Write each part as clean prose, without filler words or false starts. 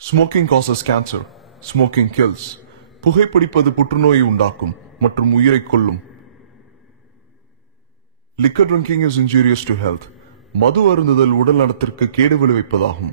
Smoking causes cancer. Smoking kills. புகைப்பிடிப்பது புற்றுநோயை உண்டாக்கும் மற்றும் உயிரை கொல்லும். Liquor drinking is injurious to health. மது அருந்துதல் உடல் நலத்திற்கு கேடு விளைவிப்பதாகும்.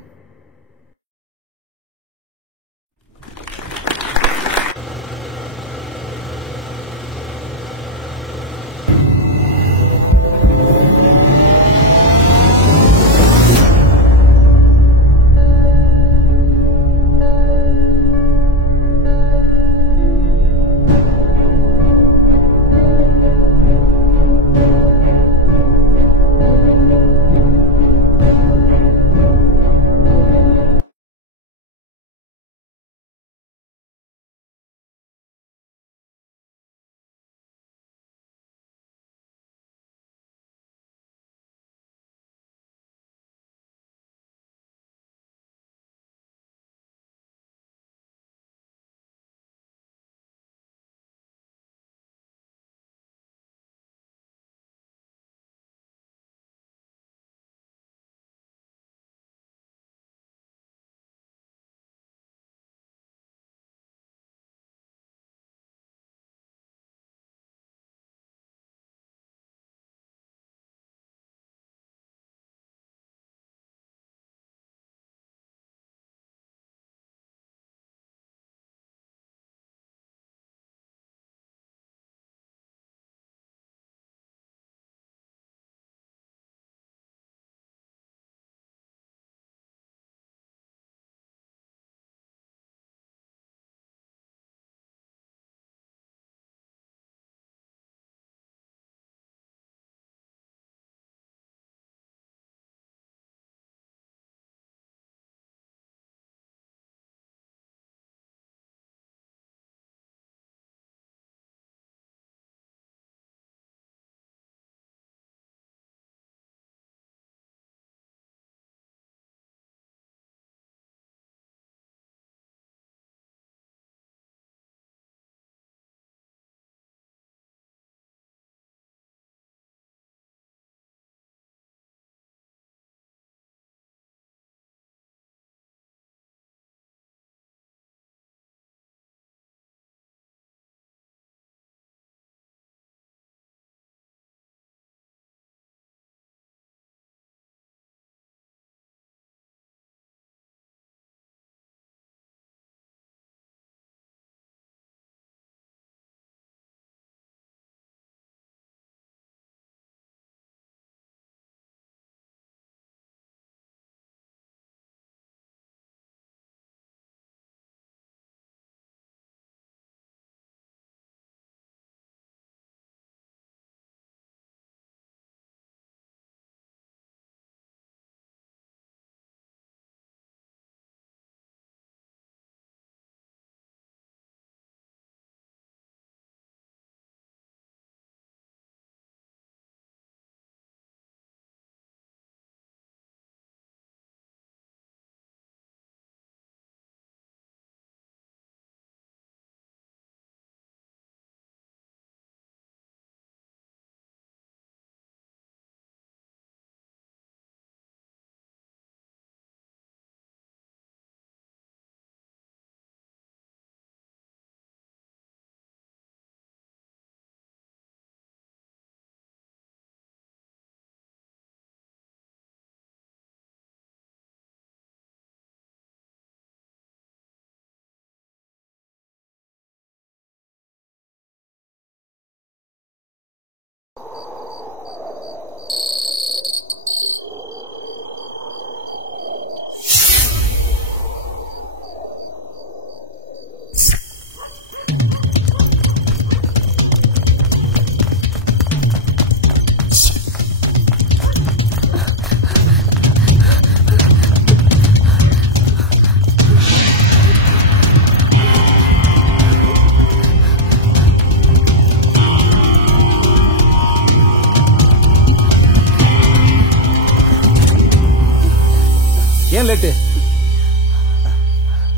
ஏன் லேட்டு?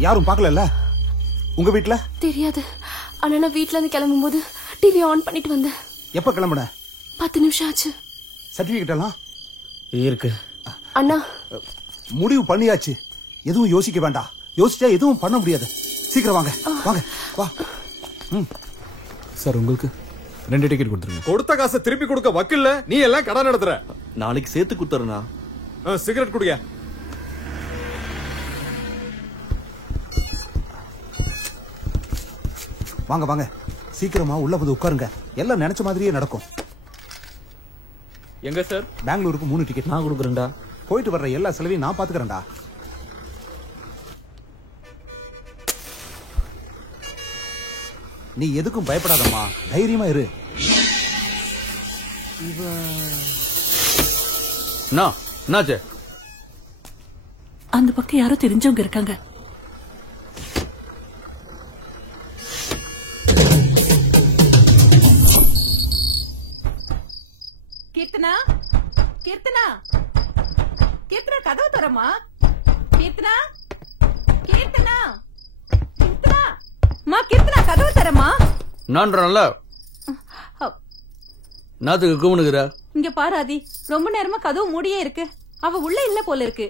யாரும் பார்க்கல உங்க வீட்ல? தெரியாது. ஆனா நான் வீட்ல இருந்து கிளம்பும்போது டிவி ஆன் பண்ணிட்டு வந்தேன். எப்ப கிளம்புன? 10 நிமிஷம் ஆச்சு. சர்டிபிகேட் எல்லாம் இருக்கு அண்ணா. முடிவு பண்ணியாச்சு, எதுவும் யோசிக்க வேண்டாம். யோசிச்சா எதுவும் பண்ண முடியாது. சீக்கிரம் வாங்க வாங்க வா. சார் உங்களுக்கு 2 டிக்கெட் கொடுத்துருங்க. கொடுத்த காசை திருப்பி கொடுக்க வக்கில்ல, நீ எல்லாம் கடை நடத்துற. நாளைக்கு சேர்த்து கொடுத்துறேண்ணா. சிகரெட் குடிங்க. வாங்க வாங்க சீக்கிரமா உள்ள வந்து உட்காருங்க. எல்லாம் நினைச்ச மாதிரியே நடக்கும். எங்க சார்? பெங்களூருக்கு 3 டிக்கெட் நான் கொடுக்குறேன்டா. போயிட்டு வர்ற எல்லா செலவையும் நான் பாத்துக்கிறேன்டா. நீ எதுக்கும் பயப்படாதம்மா, தைரியமா இரு. என்னாச்சு? அந்த பக்கம் யாரோ தெரிஞ்சவங்க இருக்காங்க. கீர்த்தனா, கீர்த்தனா, கீர்த்தனா கதவு தரமா? கீர்த்தனா, கீர்த்தனா, கீர்த்தனா, மா கீர்த்தனா கதவு தரமா? நான்றல நாத்துக்கு கூமுனுக்குற. இங்க பாரு ஆதி, ரொம்ப நேரமா கதவு மூடியே இருக்கு. அவ உள்ள இல்ல போல இருக்கு.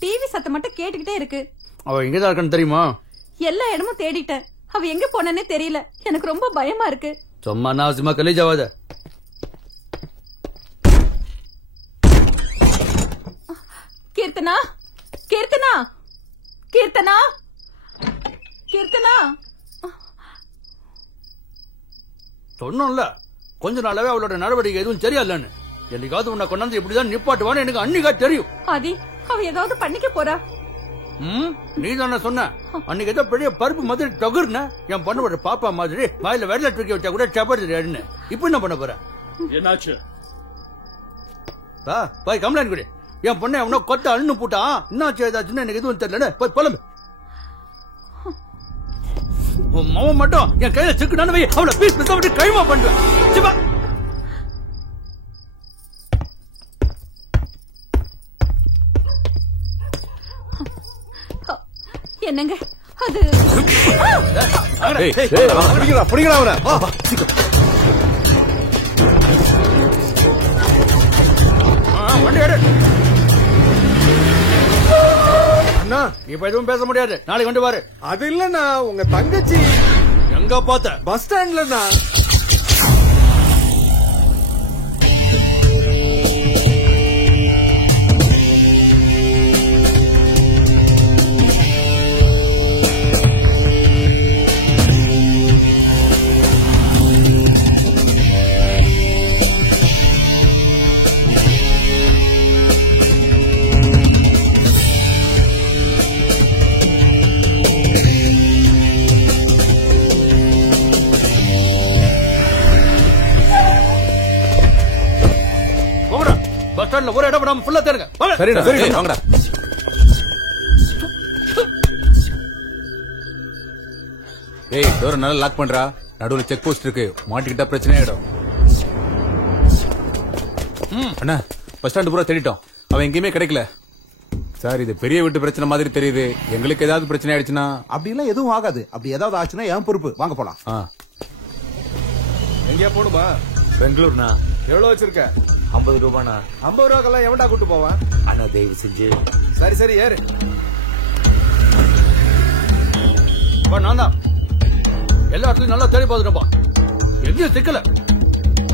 டிவி சத்தம் மட்டும் கேட்டுக்கிட்டே இருக்கு. அவ எங்கதான் இருக்கான்னு தெரியுமா? எல்லா இடமும் தேடிட்டேன். அவ எங்க போனே தெரியல. எனக்கு ரொம்ப பயமா இருக்கு. சும்மா அனாவசியமா கலீஜ் ஆகாத. கீர்த்தனா, கீர்த்தனா, கீர்த்தனா, கீர்த்தனா. சொன்னோம்ல கொஞ்ச நாளாவே அவளோட நடவடிக்கை எதுவும் சரியில்லைன்னு. என்னைக்காவது உன்னை கொண்டாந்து இப்படிதான் நிப்பாட்டுவான்னு எனக்கு அன்னிக்கா தெரியும். ஆதி, அவ ஏதாவது பண்ணிக்க போறா. நீ தானே சொன்ன அன்னைக்கு ஏதோ பெரிய பருப்பு மாதிரி தொகுர்ன என் பொண்ணோட பாப்பா மாதிரி வாயில வெள்ளை தூக்கி வச்சா கூட சப்பாடு. இப்ப என்ன பண்ண போற? என்னாச்சு? போய் கம்ப்ளைண்ட் கொடு. என் பொண்ணை அவனோ கொத்த அண்ணு போட்டான். என்னாச்சு ஏதாச்சுன்னு எனக்கு எதுவும் தெரியல. போய் புலம்பு. உன் மாமன் மட்டும் என் கையில சிக்குனானு வை, அவளை பீஸ் பீஸா விட்டு கைமா பண்ணுவேன். சிவா என்னங்க அது? பிடிக்கிறா அவனை. வண்டி எடு. அண்ணா இப்ப எதுவும் பேச முடியாது. நாளைக்கு கொண்டு பாரு. அது இல்லண்ணா, உங்க தங்கச்சி எங்க பார்த்த? பஸ் ஸ்டாண்ட்லண்ணா. பஸ் ஸ்டாண்ட்ல ஒரு இடம் விடாம ஃபுல்லா தேடுங்க. சரிடா சரி வாங்கடா. ஏய் டோர் நல்லா லாக் பண்றா. நடுவுல செக் போஸ்ட் இருக்கு, மாட்டிக்கிட்டா பிரச்சனை ஆயிடும். அண்ணா பஸ் ஸ்டாண்ட் பூரா தேடிட்டோம், அவன் எங்கேயுமே கிடைக்கல சார். இது பெரிய வீட்டு பிரச்சனை மாதிரி தெரியுது. எங்களுக்கு ஏதாவது பிரச்சனை ஆயிடுச்சுன்னா? அப்படி எல்லாம் எதுவும் ஆகாது. அப்படி ஏதாவது ஆச்சுன்னா என் பொறுப்பு. வாங்க போலாம். எங்கயா போணுமா? பெங்களூர்னா. எவ்வளவு வச்சிருக்க? 50 ரூபாண்ணா. 50 ரூபாக்கெல்லாம் எவன்டா கூட்டு போவான்? அண்ணா தயவு செஞ்சு. சரி சரி ஏறு. நான் தான் எல்லா இடத்துலயும் நல்லா தேடி பார்த்துட்டப்பா. எங்கேயும் சிக்கல.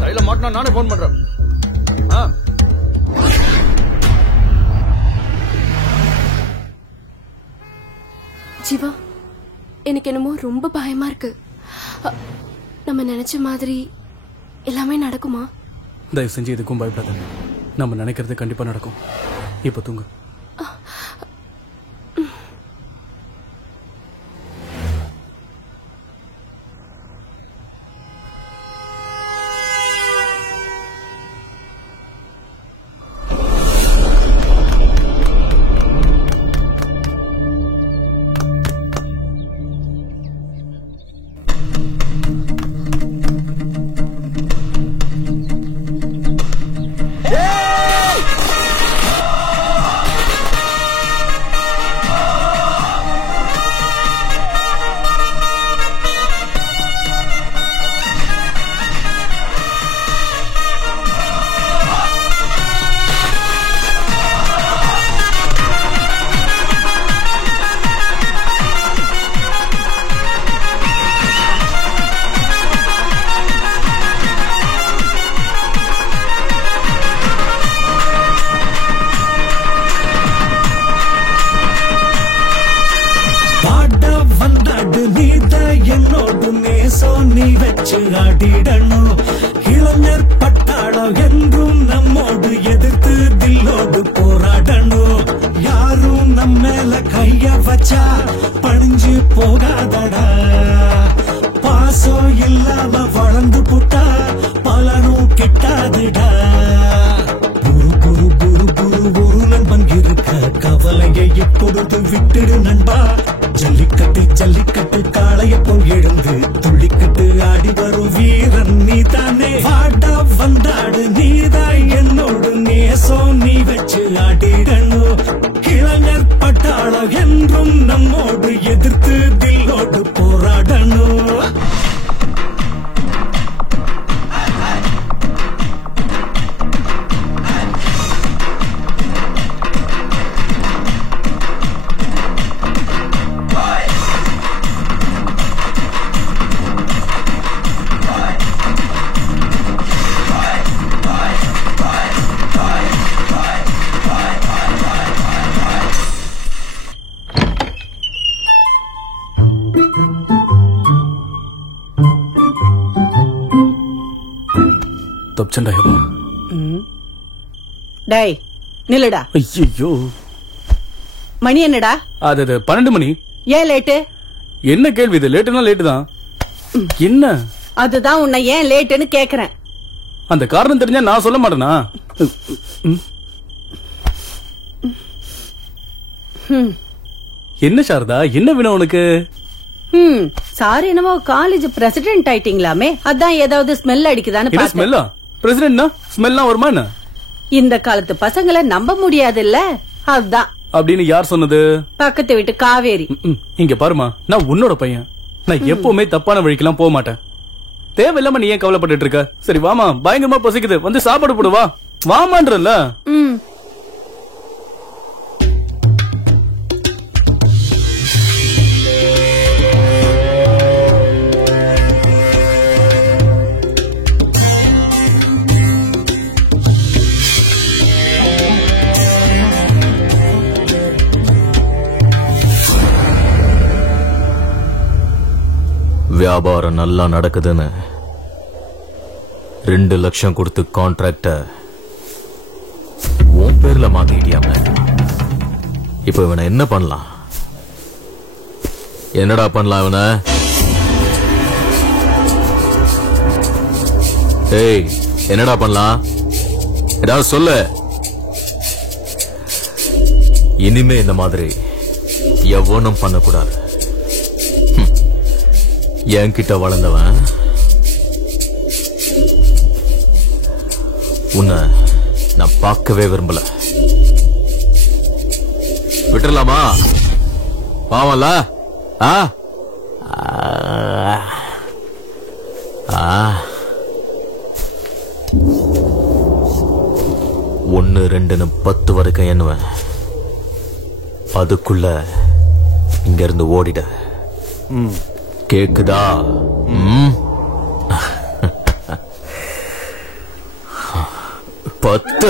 கையில மாட்டினா நானே போன் பண்றேன். ஜீவா, எனக்கு என்னமோ ரொம்ப பயமா இருக்கு. நம்ம நினைச்ச மாதிரி எல்லாமே நடக்குமா? தயவு செஞ்சு எதுக்கும் பயப்படாத. நம்ம நினைக்கிறது கண்டிப்பா நடக்கும். இப்ப தூங்கு. வச்சு ஆடிடணும். இளைஞர் பட்டாளம் என்றும் நம்மோடு எதிர்த்து தில்லோடு போராடணும். யாரும் நம்ம மேல கைய வச்சா பணிஞ்சு போகாதடா. பாசம் இல்லாம வளர்ந்து புட்டா பலரும் கிட்டாதுடா. குரு குரு குரு குரு ஒரு நண்பன் இருக்க கவலையை இப்பொழுது விட்டுடு நண்பா. ஜல்லிக்கட்டு ஜல்லிக்கட்டு காளைய போல் எழுந்து துள்ளிக்கட்டு ஆடி வரும் வீரன் நீ தானே. வாடா வந்தாடு நீதான் என்னோடு நேசம் நீ வச்சு ஆடிடணும். இளைஞர் பட்டாளம் என்றும் நம்மோடு எதிர்த்து தில்லோடு போராடணும். தப்சண்டாயப்பா. டேய் நில்லுடா. ஐயோ மணி என்னடா? அது 12 மணி. ஏன் லேட்டு? என்ன கேள்வி இது? லேட்டுனா லேட்டு தான். என்ன? அதுதான் உன்னை ஏன் லேட்டுன்னு கேக்குறேன். அந்த காரணம் தெரிஞ்சா நான் சொல்ல மாட்டேனா? என்ன சாரதா, என்ன வேணும் உனக்கு? சாரி, என்னமோ காலேஜ் பிரசிடென்ட் ஆயிட்டீங்களாமே, அதான் ஏதாவது ஸ்மெல் அடிக்குதான்னு என்ன ஸ்மெல்லா? பிரசிடென்ட்னா ஸ்மெல்லாம் வருமா என்ன? இந்த காலத்து பசங்களை நம்ப முடியாது இல்ல, அதுதான். அப்படின்னு யார் சொன்னது? பக்கத்து வீட்டு காவேரி. இங்க பாருமா, நான் உன்னோட பையன். நான் எப்பவுமே தப்பான வழிக்கெல்லாம் போக மாட்டேன். தேவையில்லாம நீ ஏன் கவலைப்பட்டு இருக்க? சரி வாமா, பயங்கரமா பசிக்குது, வந்து சாப்பாடு போடுவா. வாமான்றல. வியாபாரம் நல்லா நடக்குதுன்னு 2 லட்சம் கொடுத்து கான்ட்ராக்ட உன் பேர்ல மாத்திட்டியாம. இப்ப இவனை என்ன பண்ணலாம்? என்னடா பண்ணலாம் இவனை? ஏய், என்னடா பண்ணலாம்? ஏதாவது சொல்லு. இனிமே இந்த மாதிரி எவனும் பண்ணக்கூடாது. என்கிட்ட வளர்ந்தவன் உன்னை நான் பார்க்கவே விரும்பல. விட்டுறலாமா? பாவம்ல. ஒன்னு 2ன்னு 10 வரைக்கும் எண்ணுவேன். அதுக்குள்ள இங்க இருந்து ஓடிட. கேக்குதா? பத்து.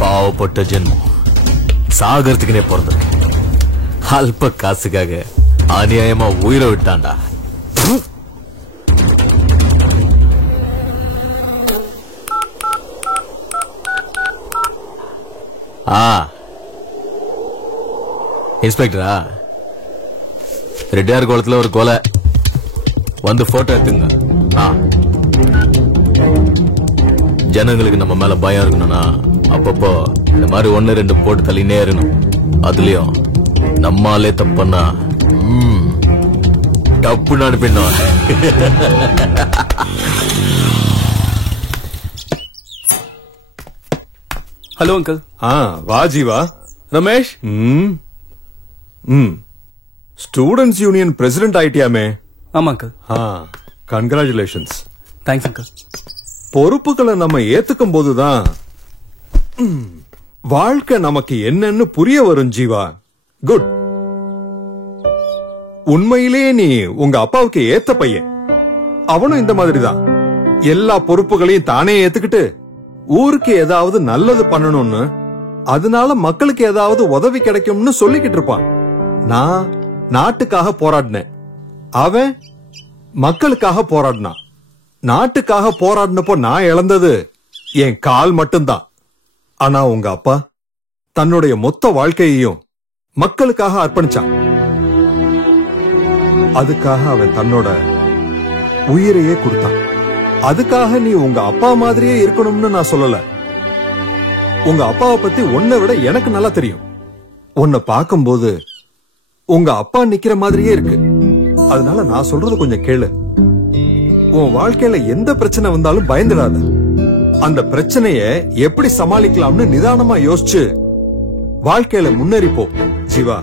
பாவப்பட்ட ஜென்மம், சாகறதுக்குனே பிறந்திருக்கு. அல்ப காசுக்காக அநியாயமா உயிரை விட்டான்டா. இன்ஸ்பெக்டரா? ரெட்டியார் குளத்துல ஒரு கொலை, வந்து போட்டோ எடுத்துங்க. ஜனங்களுக்கு நம்ம மேல பயம் இருக்கணும்னா அப்பப்போ இந்த மாதிரி 1 2 போட்டு தள்ளினே இருக்கணும். அதுலயும் நம்மாலே தப்புன்னா டப்புன்னு அனுப்பிடணும். Hello uncle. வா Jeeva. Ramesh students union president ஆயிட்டியாமே? ஆமா அங்கிள். கங்க்ராச்சுலேஷன்ஸ். Thanks uncle. பொறுப்புகளை நம்ம ஏத்துக்கும் போதுதான் வாழ்க்கை நமக்கு என்னன்னு புரிய வரும் ஜீவா. குட். உண்மையிலேயே நீ உங்க அப்பாவுக்கு ஏத்த பையன். அவனும் இந்த மாதிரிதான் எல்லா பொறுப்புகளையும் தானே ஏத்துக்கிட்டு ஊருக்கு ஏதாவது நல்லது பண்ணணும்னு, அதனால மக்களுக்கு ஏதாவது உதவி கிடைக்கும்னு சொல்லிக்கிட்டு இருப்பான். நான் நாட்டுக்காக போராடினேன், அவன் மக்களுக்காக போராடினான். நாட்டுக்காக போராடினப்போ நான் இழந்தது என் கால் மட்டும்தான். ஆனா உங்க அப்பா தன்னுடைய மொத்த வாழ்க்கையையும் மக்களுக்காக அர்ப்பணிச்சான். அதுக்காக அவன் தன்னோட உயிரையே கொடுத்தான். அதுக்காக நீ உங்க அப்பா மாதிரியே இருக்கணும்னு நான் சொல்லல. உங்க அப்பாவை பத்தி உன்னை விட எனக்கு நல்லா தெரியும். உன்னை பார்க்கும்போது உங்க அப்பா நிக்கிற மாதிரியே இருக்கு. அதனால நான் சொல்றது கொஞ்சம் கேளு. உன் வாழ்க்கையில எந்த பிரச்சனை வந்தாலும் பயந்துடாத. அந்த பிரச்சனைய எப்படி சமாளிக்கலாம்னு நிதானமா யோசிச்சு வாழ்க்கையில முன்னேறிப்போ. ஜீவா,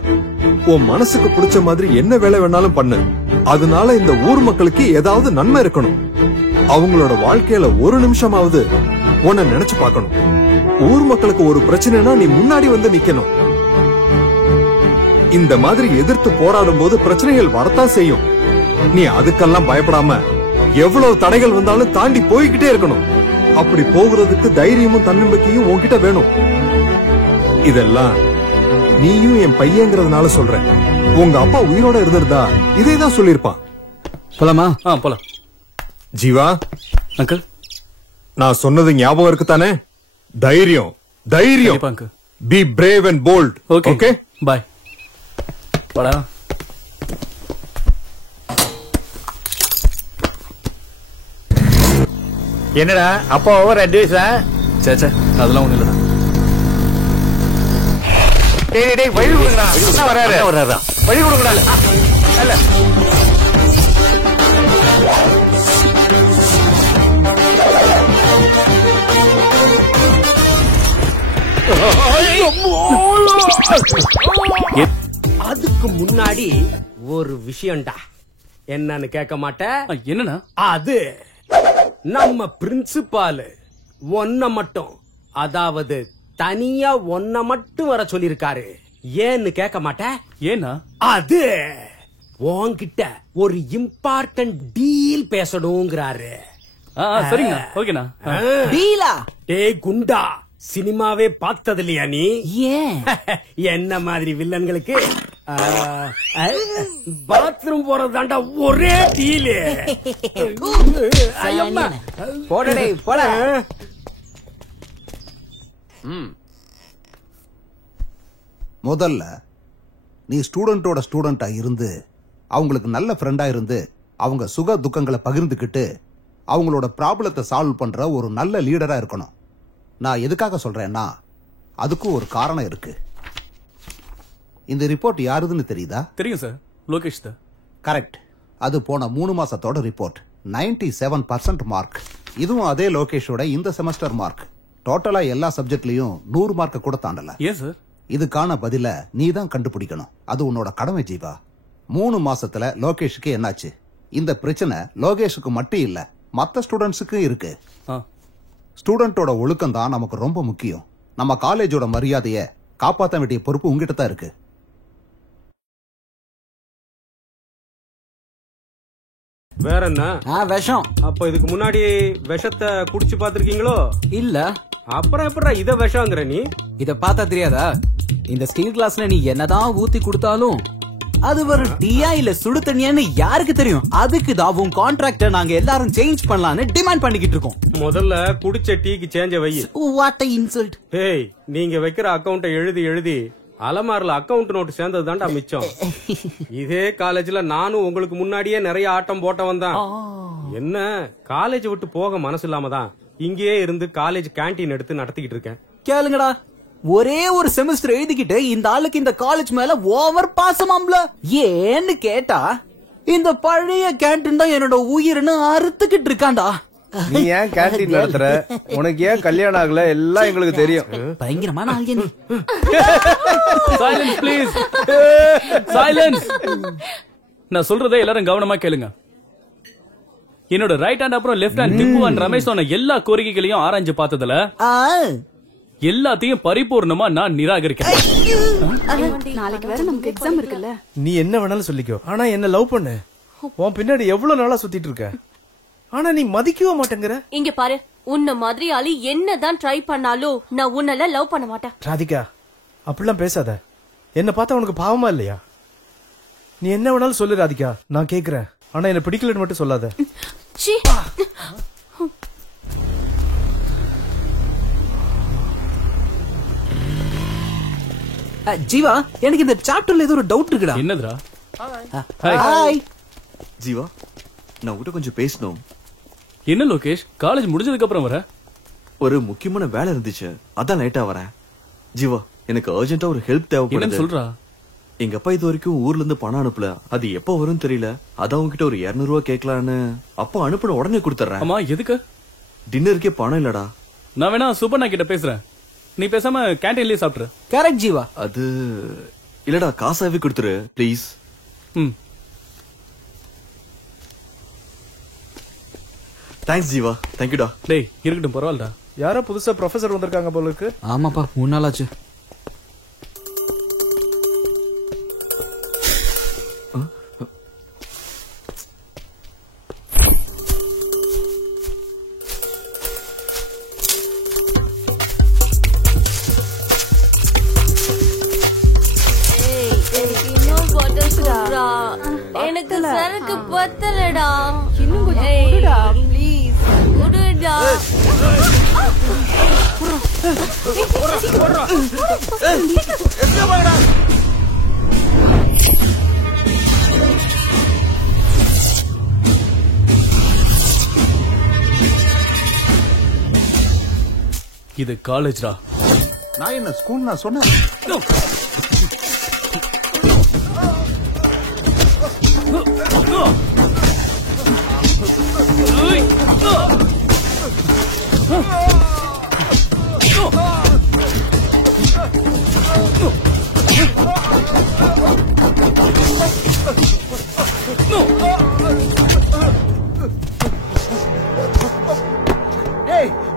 உன் மனசுக்கு பிடிச்ச மாதிரி என்ன வேலை வேணாலும் பண்ணு. அதனால இந்த ஊர் மக்களுக்கு ஏதாவது நன்மை இருக்கணும். அவங்களோட வாழ்க்கையில ஒரு நிமிஷமாவது உன்னை நினைச்சு பார்க்கணும். ஊர் மக்களுக்கு ஒரு பிரச்சனைனா நீ முன்னாடி வந்து நிக்கணும். இந்த மாதிரி எதிர்த்து போராடும் போது பிரச்சனைகள் வரத்தான் செய்யும். நீ அதுக்கெல்லாம் பயப்படாம எவ்வளவு தடைகள் வந்தாலும் தாண்டி போய்கிட்டே இருக்கணும். அப்படி போகிறதுக்கு தைரியமும் தன்னம்பிக்கையும் உன்கிட்ட வேணும். இதெல்லாம் நீயும் என் பையங்கிறதுனால சொல்றேன். உங்க அப்பா உயிரோட இருந்திருந்தா இதேதான் சொல்லிருப்பான். போலாமா? போலாம். ஜீவா அங்கிள், நான் சொன்னது ஞாபகம் இருக்கு தானே? தைரியம், தைரியம். பி brave and bold. Okay, bye. போடா. என்னடா அப்பா ஓவர் அட்வைஸா? சேச்சே, அதெல்லாம் ஒண்ணு இல்லடா. டேய் டேய் வழி கொடுங்கடா. அண்ணா வராரு. வழி கொடுங்கடா. அல்ல. அதுக்கு முன்னாடி ஒரு விஷயம்டா. என்னன்னு கேட்க மாட்டேன்? என்னன்னா? அது நம்ம பிரின்சிபால் ஒன்ன மட்டும், அதாவது தனியா ஒன்ன மட்டும் வர சொல்லிருக்காரு. ஏன்னு கேட்க மாட்டேன்? ஏன்னா அது உன்கிட்ட ஒரு இம்பார்ட்டன்ட் டீல் பேசணுங்கிறாரு. சரிங்க, ஓகேண்ணா. டீலா? டேய் குண்டா, சினிமாவே பார்த்தது இல்லையா நீ? ஏன் என்ன மாதிரி வில்லன்களுக்கு பாத்ரூம் போறது தாண்டா ஒரே டீலு. போடே போட. முதல்ல நீ ஸ்டூடெண்டோட ஸ்டூடெண்டா இருந்து அவங்களுக்கு நல்ல ஃப்ரெண்டா இருந்து அவங்க சுக துக்கங்களை பகிர்ந்துக்கிட்டு அவங்களோட ப்ராப்ளத்தை சால்வ் பண்ற ஒரு நல்ல லீடரா இருக்கணும். நான் எதுக்காக சொல்றேன்னா அதுக்கும் ஒரு காரணம் இருக்கு. இந்த ரிப்போர்ட் யாருதுன்னு தெரியுதா? தெரியும் சார், லோகேஷ் தான். கரெக்ட். அது போன 3 மாசத்தோட ரிப்போர்ட். 97% மார்க். இதுவும் அதே லோகேஷோட இந்த செமஸ்டர் மார்க். டோட்டலா எல்லா சப்ஜெக்ட்லயும் 100 மார்க் கூட தாண்டல. ஏன் சார்? இதுக்கான பதில நீ தான் கண்டுபிடிக்கணும். அது உன்னோட கடமை ஜீவா. 3 மாசத்துல லோகேஷுக்கு என்னாச்சு? இந்த பிரச்சனை லோகேஷுக்கு மட்டும் இல்ல, மத்த ஸ்டூடெண்ட்ஸுக்கும் இருக்கு. ஸ்டூடெண்டோட ஒழுக்கம் தான் நமக்கு ரொம்ப முக்கியம். நம்ம காலேஜோட மரியாதைய காப்பாற்ற வேண்டிய பொறுப்பு உங்ககிட்ட தான் இருக்கு. வேற என்ன? விஷம். அப்ப இதுக்கு முன்னாடி விஷத்தை குடிச்சு பாத்திருக்கீங்களோ? இல்ல. அப்புறம் எப்படா இத விஷம்ங்கற நீ? இத பார்த்தா தெரியாதா? இந்த ஸ்டீல் கிளாஸ்ல நீ என்னதான் ஊத்தி கொடுத்தாலும் அது ஒரு டீயா இல்ல சுடு தண்ணியான்னு யாருக்கு தெரியும்? அதுக்கு தான் உன் கான்ட்ராக்ட நாங்க எல்லாரும் சேஞ்ச் பண்ணலாம்னு டிமாண்ட் பண்ணிக்கிட்டு இருக்கோம். முதல்ல குடிச்ச டீக்கு சேஞ்ச வை. What a insult. ஏய், நீங்க வைக்கிற அக்கவுண்ட எழுதி எழுதி அலமாரில அக்கவுண்ட் நோட் சேர்ந்தது தான்டா மிச்சம். இதே காலேஜ்ல நானும் உங்களுக்கு முன்னாடியே நிறைய ஆட்டம் போட்டவன் தான். என்ன காலேஜ் விட்டு போக மனசு இல்லாம தான் இங்கேயே இருந்து காலேஜ் கேண்டீன் எடுத்து நடத்திக்கிட்டு இருக்கேன். கேளுங்கடா, ஒரே ஒரு செமஸ்டர் எழுதிக்கிட்டு இந்த ஆளுக்கு இந்த காலேஜ் மேல ஓவர் பாசமாம்ல. ஏன்னு கேட்டா இந்த பழைய கேண்டீன் தான் என்னோட உயிர்னு அறுத்துக்கிட்டு இருக்காண்டா. நீ ஏன் கேண்டீன் நடத்துற? உனக்கு ஏன் கல்யாணம் ஆகல? எல்லாம் எங்களுக்கு தெரியும். பயங்கரமான ஆள்யா நீ. Silence please. சைலன்ஸ். நான் சொல்றதை எல்லாரும் கவனமா கேளுங்க. என்னோட ரைட் ஹேண்ட் அப்புறம் left hand Tipu and Ramesh சொன்ன எல்லா கோரிக்கைகளையும் ஆராய்ஞ்சு பார்த்ததுல எல்லாத்தையும் பரிபூர்ணமா நான் நிராகரிக்கிறேன். நாளைக்கு வேற நமக்கு எக்ஸாம் இருக்குல்ல. நீ என்ன வேணாலும் சொல்லிக்கோ, ஆனா என்ன லவ் பண்ணு. உன் பின்னாடி எவ்வளவு நாளா சுத்திட்டு இருக்க, ஆனா நீ மதிக்கவே மாட்டேங்கிற. இங்க பாரு, உன்ன மாதிரி ஆளு என்னதான் ட்ரை பண்ணாலும் நான் உன்னல லவ் பண்ண மாட்டேன். ராதிகா, அப்படிலாம் பேசாத. என்ன பார்த்தா உனக்கு பாவமா இல்லையா? நீ என்ன வேணாலும் சொல்லு ராதிகா, நான் கேக்குறேன். ஆனா என்ன பிடிக்கலன்னு மட்டும் சொல்லாத. ஜீவா, எனக்கு இந்த சாப்டர்ல ஏதோ ஒரு டவுட் இருக்குடா. என்னதுடா? ஹாய் ஜீவா, நான் உன்கிட்ட கொஞ்சம் பேசணும். என்ன லோகேஷ், காலேஜ் முடிஞ்சதுக்கு அப்புறம் வர? ஒரு முக்கியமான வேலை இருந்துச்சு, அதான் லேட்டா வரேன். ஜீவா, எனக்கு அர்ஜென்ட்டா ஒரு ஹெல்ப் தேவைப்படுது. என்ன சொல்றா? எங்க அப்பா இது வரைக்கும் ஊர்ல இருந்து பணம் அனுப்பல. அது எப்ப வரும் தெரியல. அதான் உங்ககிட்ட ஒரு 200 ரூபாய் கேட்கலான்னு. அப்பா அனுப்பின உடனே கொடுத்துறேன். அம்மா எதுக்கு? டின்னருக்கே பணம் இல்லடா. நான் வேணா சுபண்ணா கிட்ட பேசுறேன், நீ பேசாம கேண்டீன்லயே சாப்பிட்டுரு. கரெக்ட் ஜீவா. அது இல்லடா, காசாவே கொடுத்துரு ப்ளீஸ். தேங்க்ஸ் ஜீவா, தேங்க்யூடா. டேய் இருக்கட்டும், பரவாயில்லடா. யாரோ புதுசா ப்ரொஃபசர் வந்திருக்காங்க போல இருக்கு. ஆமாப்பா, 3 நாள் ஆச்சு. எனக்கு சரக்கு பத்தலடா. இன்னும் கொஞ்சம் குடுடா ப்ளீஸ். குடுடா. இது காலேஜ்டா. நான் என்ன ஸ்கூல் நான் சொன்னேன்.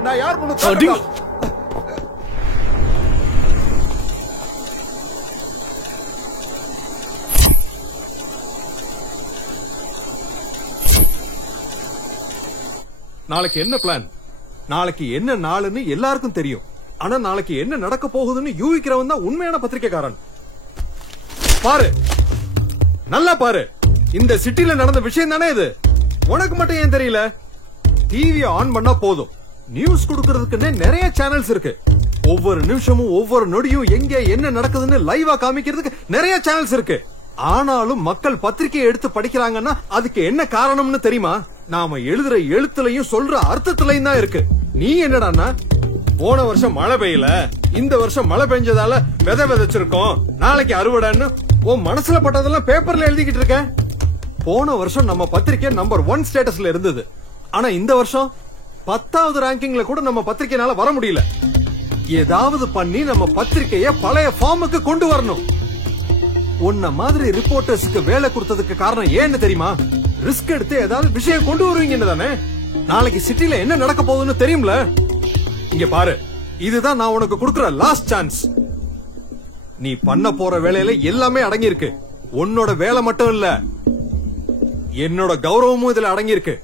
நான் யார் பண்ண நாளைக்கு என்ன பிளான்? நாளைக்கு என்ன நாளுன்னு எல்லாருக்கும் தெரியும். ஆனா நாளைக்கு என்ன நடக்க போகுதுன்னு யூகிக்கிறவன் தான் உண்மையான பத்திரிக்கைக்காரன். பாரு, நல்லா பாரு. இந்த சிட்டில நடந்த விஷயம் தானே இது. உனக்கு மட்டும் ஏன் தெரியல? டிவியை ஆன் பண்ணா போதும், நியூஸ் கொடுக்கறதுக்குன்னே நிறைய சேனல்ஸ் இருக்கு. ஒவ்வொரு நிமிஷமும் ஒவ்வொரு நொடியும் எங்க என்ன நடக்குதுன்னு லைவா காமிக்கிறதுக்கு நிறைய சேனல்ஸ் இருக்கு. ஆனாலும் மக்கள் பத்திரிகையை எடுத்து படிக்கிறாங்கன்னா அதுக்கு என்ன காரணம்னு தெரியுமா? நாம எழுதுற எழுத்துலயும் சொல்ற அர்த்தத்திலையும் தான் இருக்கு. நீ என்னடான்னா, போன வருஷம் மழை பெய்யல, இந்த வருஷம் மழை பெஞ்சதால விதை விதைச்சிருக்கோம், நாளைக்கு அறுவடைன்னு உன் மனசுல பட்டதெல்லாம் பேப்பர்ல எழுதிக்கிட்டு இருக்க. போன வருஷம் நம்ம பத்திரிகை நம்பர் 1 ஸ்டேட்டஸ்ல இருந்தது. ஆனா இந்த வருஷம் 10வது ரேங்கிங்ல கூட நம்ம பத்திரிகைனால வர முடியல. ஏதாவது பண்ணி நம்ம பத்திரிகைய பழைய ஃபார்முக்கு கொண்டு வரணும். உன்ன மாதிரி ரிப்போர்ட்டர்ஸ்க்கு வேலை கொடுத்ததுக்கு காரணம் ஏன்னு தெரியுமா? ரிஸ்க் எடுத்து ஏதாவது விஷயம் கொண்டு வருவீங்கன்னு தானே. நாளைக்கு சிட்டில என்ன நடக்க போகுதுன்னு தெரியும்ல. இங்க பாரு, இதுதான் நான் உனக்கு கொடுக்கிற லாஸ்ட் சான்ஸ். நீ பண்ண போற வேலையில எல்லாமே அடங்கி இருக்கு. உன்னோட வேலை மட்டும் இல்ல, என்னோட கௌரவமும் இதுல அடங்கி இருக்கு.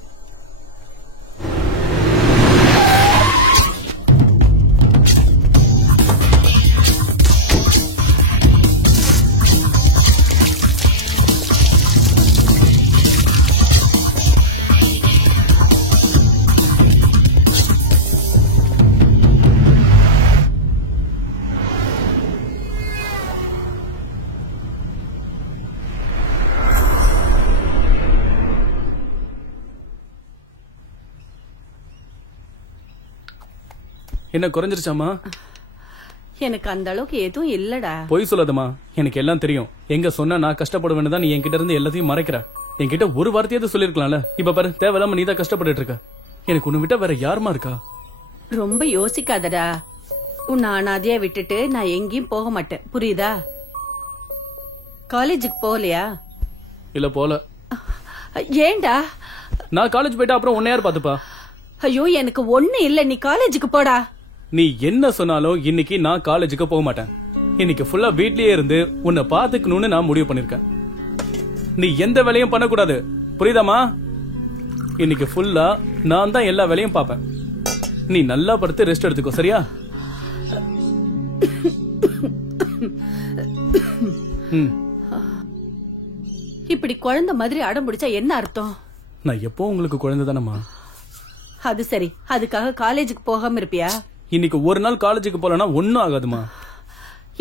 என்ன குறைஞ்சிருச்சாமா? எனக்கு அந்த அளவுக்கு எதுவும் இல்லடா. பொய் சொல்லாதமா, எனக்கு எல்லாம் தெரியும். எங்க சொன்னா நான் கஷ்டப்படுவேன்னு தான் நீ என்கிட்ட இருந்து எல்லாத்தையும் மறைக்கிற. என்கிட்ட ஒரு வார்த்தையாவது சொல்லிருக்கலாம்ல. இப்ப பாரு, தேவையில்லாம நீ தான் கஷ்டப்பட்டு இருக்க. எனக்கு உன்னை விட்டா வேற யாருமா இருக்கா? ரொம்ப யோசிக்காதடா. உன்னை அனாதையா விட்டுட்டு நான் எங்கேயும் போக மாட்டேன், புரியுதா? காலேஜுக்கு போகலையா? இல்ல போல. ஏண்டா? நான் காலேஜ் போயிட்டா அப்புறம் உன்னை யார் பாத்துப்பா? ஐயோ எனக்கு ஒண்ணு இல்ல, நீ காலேஜுக்கு போடா. நீ என்ன சொன்னாலும் இன்னைக்கு நான் காலேஜுக்கு போக மாட்டேன். இன்னைக்கு ஃபுல்லா வீட்லயே இருந்து உன்னை பாத்துக்கணும்னு நான் முடிவு பண்ணிருக்கேன். நீ எந்த வேலையும் பண்ணக்கூடாது, புரியுதாமா? இன்னைக்கு ஃபுல்லா நான் தான் எல்லா வேலையும் பாப்பேன். நீ நல்லா படுத்து ரெஸ்ட் எடுத்துக்கோ, சரியா? இப்படி குழந்தை மாதிரி அடம் பிடிச்சா என்ன அர்த்தம்? நான் எப்போ உங்களுக்கு குழந்தை தானம்மா. அது சரி, அதுக்காக காலேஜுக்கு போகாம இருப்பியா? இன்னைக்கு ஒரு நாள் காலேஜுக்கு போலனா ஒன்னும் ஆகாதுமா.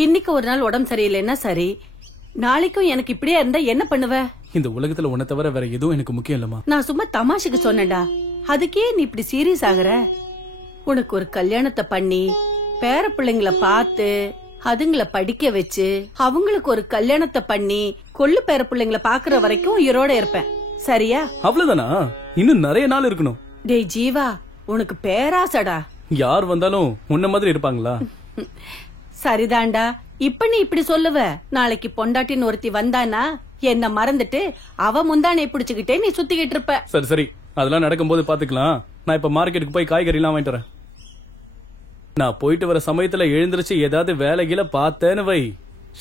இன்னைக்கு ஒரு நாள் உடம்பு சரியில்லைன்னா சரி, நாளைக்கும் எனக்கு இப்படியே இருந்தா என்ன பண்ணுவ? இந்த உலகத்துல உன்னை தவிர வேற எதுவும் எனக்கு முக்கியம் இல்லம்மா. நான் சும்மா தமாஷுக்கு சொன்னேன்டா, அதுக்கே நீ இப்படி சீரியஸ் ஆகுற? உனக்கு ஒரு கல்யாணத்தை பண்ணி பேர பிள்ளைங்களை பார்த்து அதுங்களை படிக்க வச்சு அவங்களுக்கு ஒரு கல்யாணத்தை பண்ணி கொள்ளு பேர பிள்ளைங்களை பாக்குற வரைக்கும் உயிரோட இருப்பேன், சரியா? அவ்வளவுதானா? இன்னும் நிறைய நாள் இருக்கணும். டேய் ஜீவா, உனக்கு பேராசடா. யார் வந்தாலும் உன்ன மாதிரி இருப்பாங்களா? சரிதான்டா, இப்ப நீ இப்படி சொல்லுவ, நாளைக்கு பொண்டாட்டின்னு ஒருத்தி வந்தானா என்ன மறந்துட்டு அவ முந்தானை பிடிச்சுக்கிட்டே நீ சுத்திக்கிட்டு இருப்ப. சரி சரி, அதெல்லாம் நடக்கும்போது பாத்துக்கலாம். நான் இப்ப மார்க்கெட்டுக்கு போய் காய்கறி எல்லாம் வாங்கிட்டு வரேன். நான் போயிட்டு வர சமயத்துல எழுந்திருச்சு ஏதாவது வேலைகளை பார்த்தேன்னு வை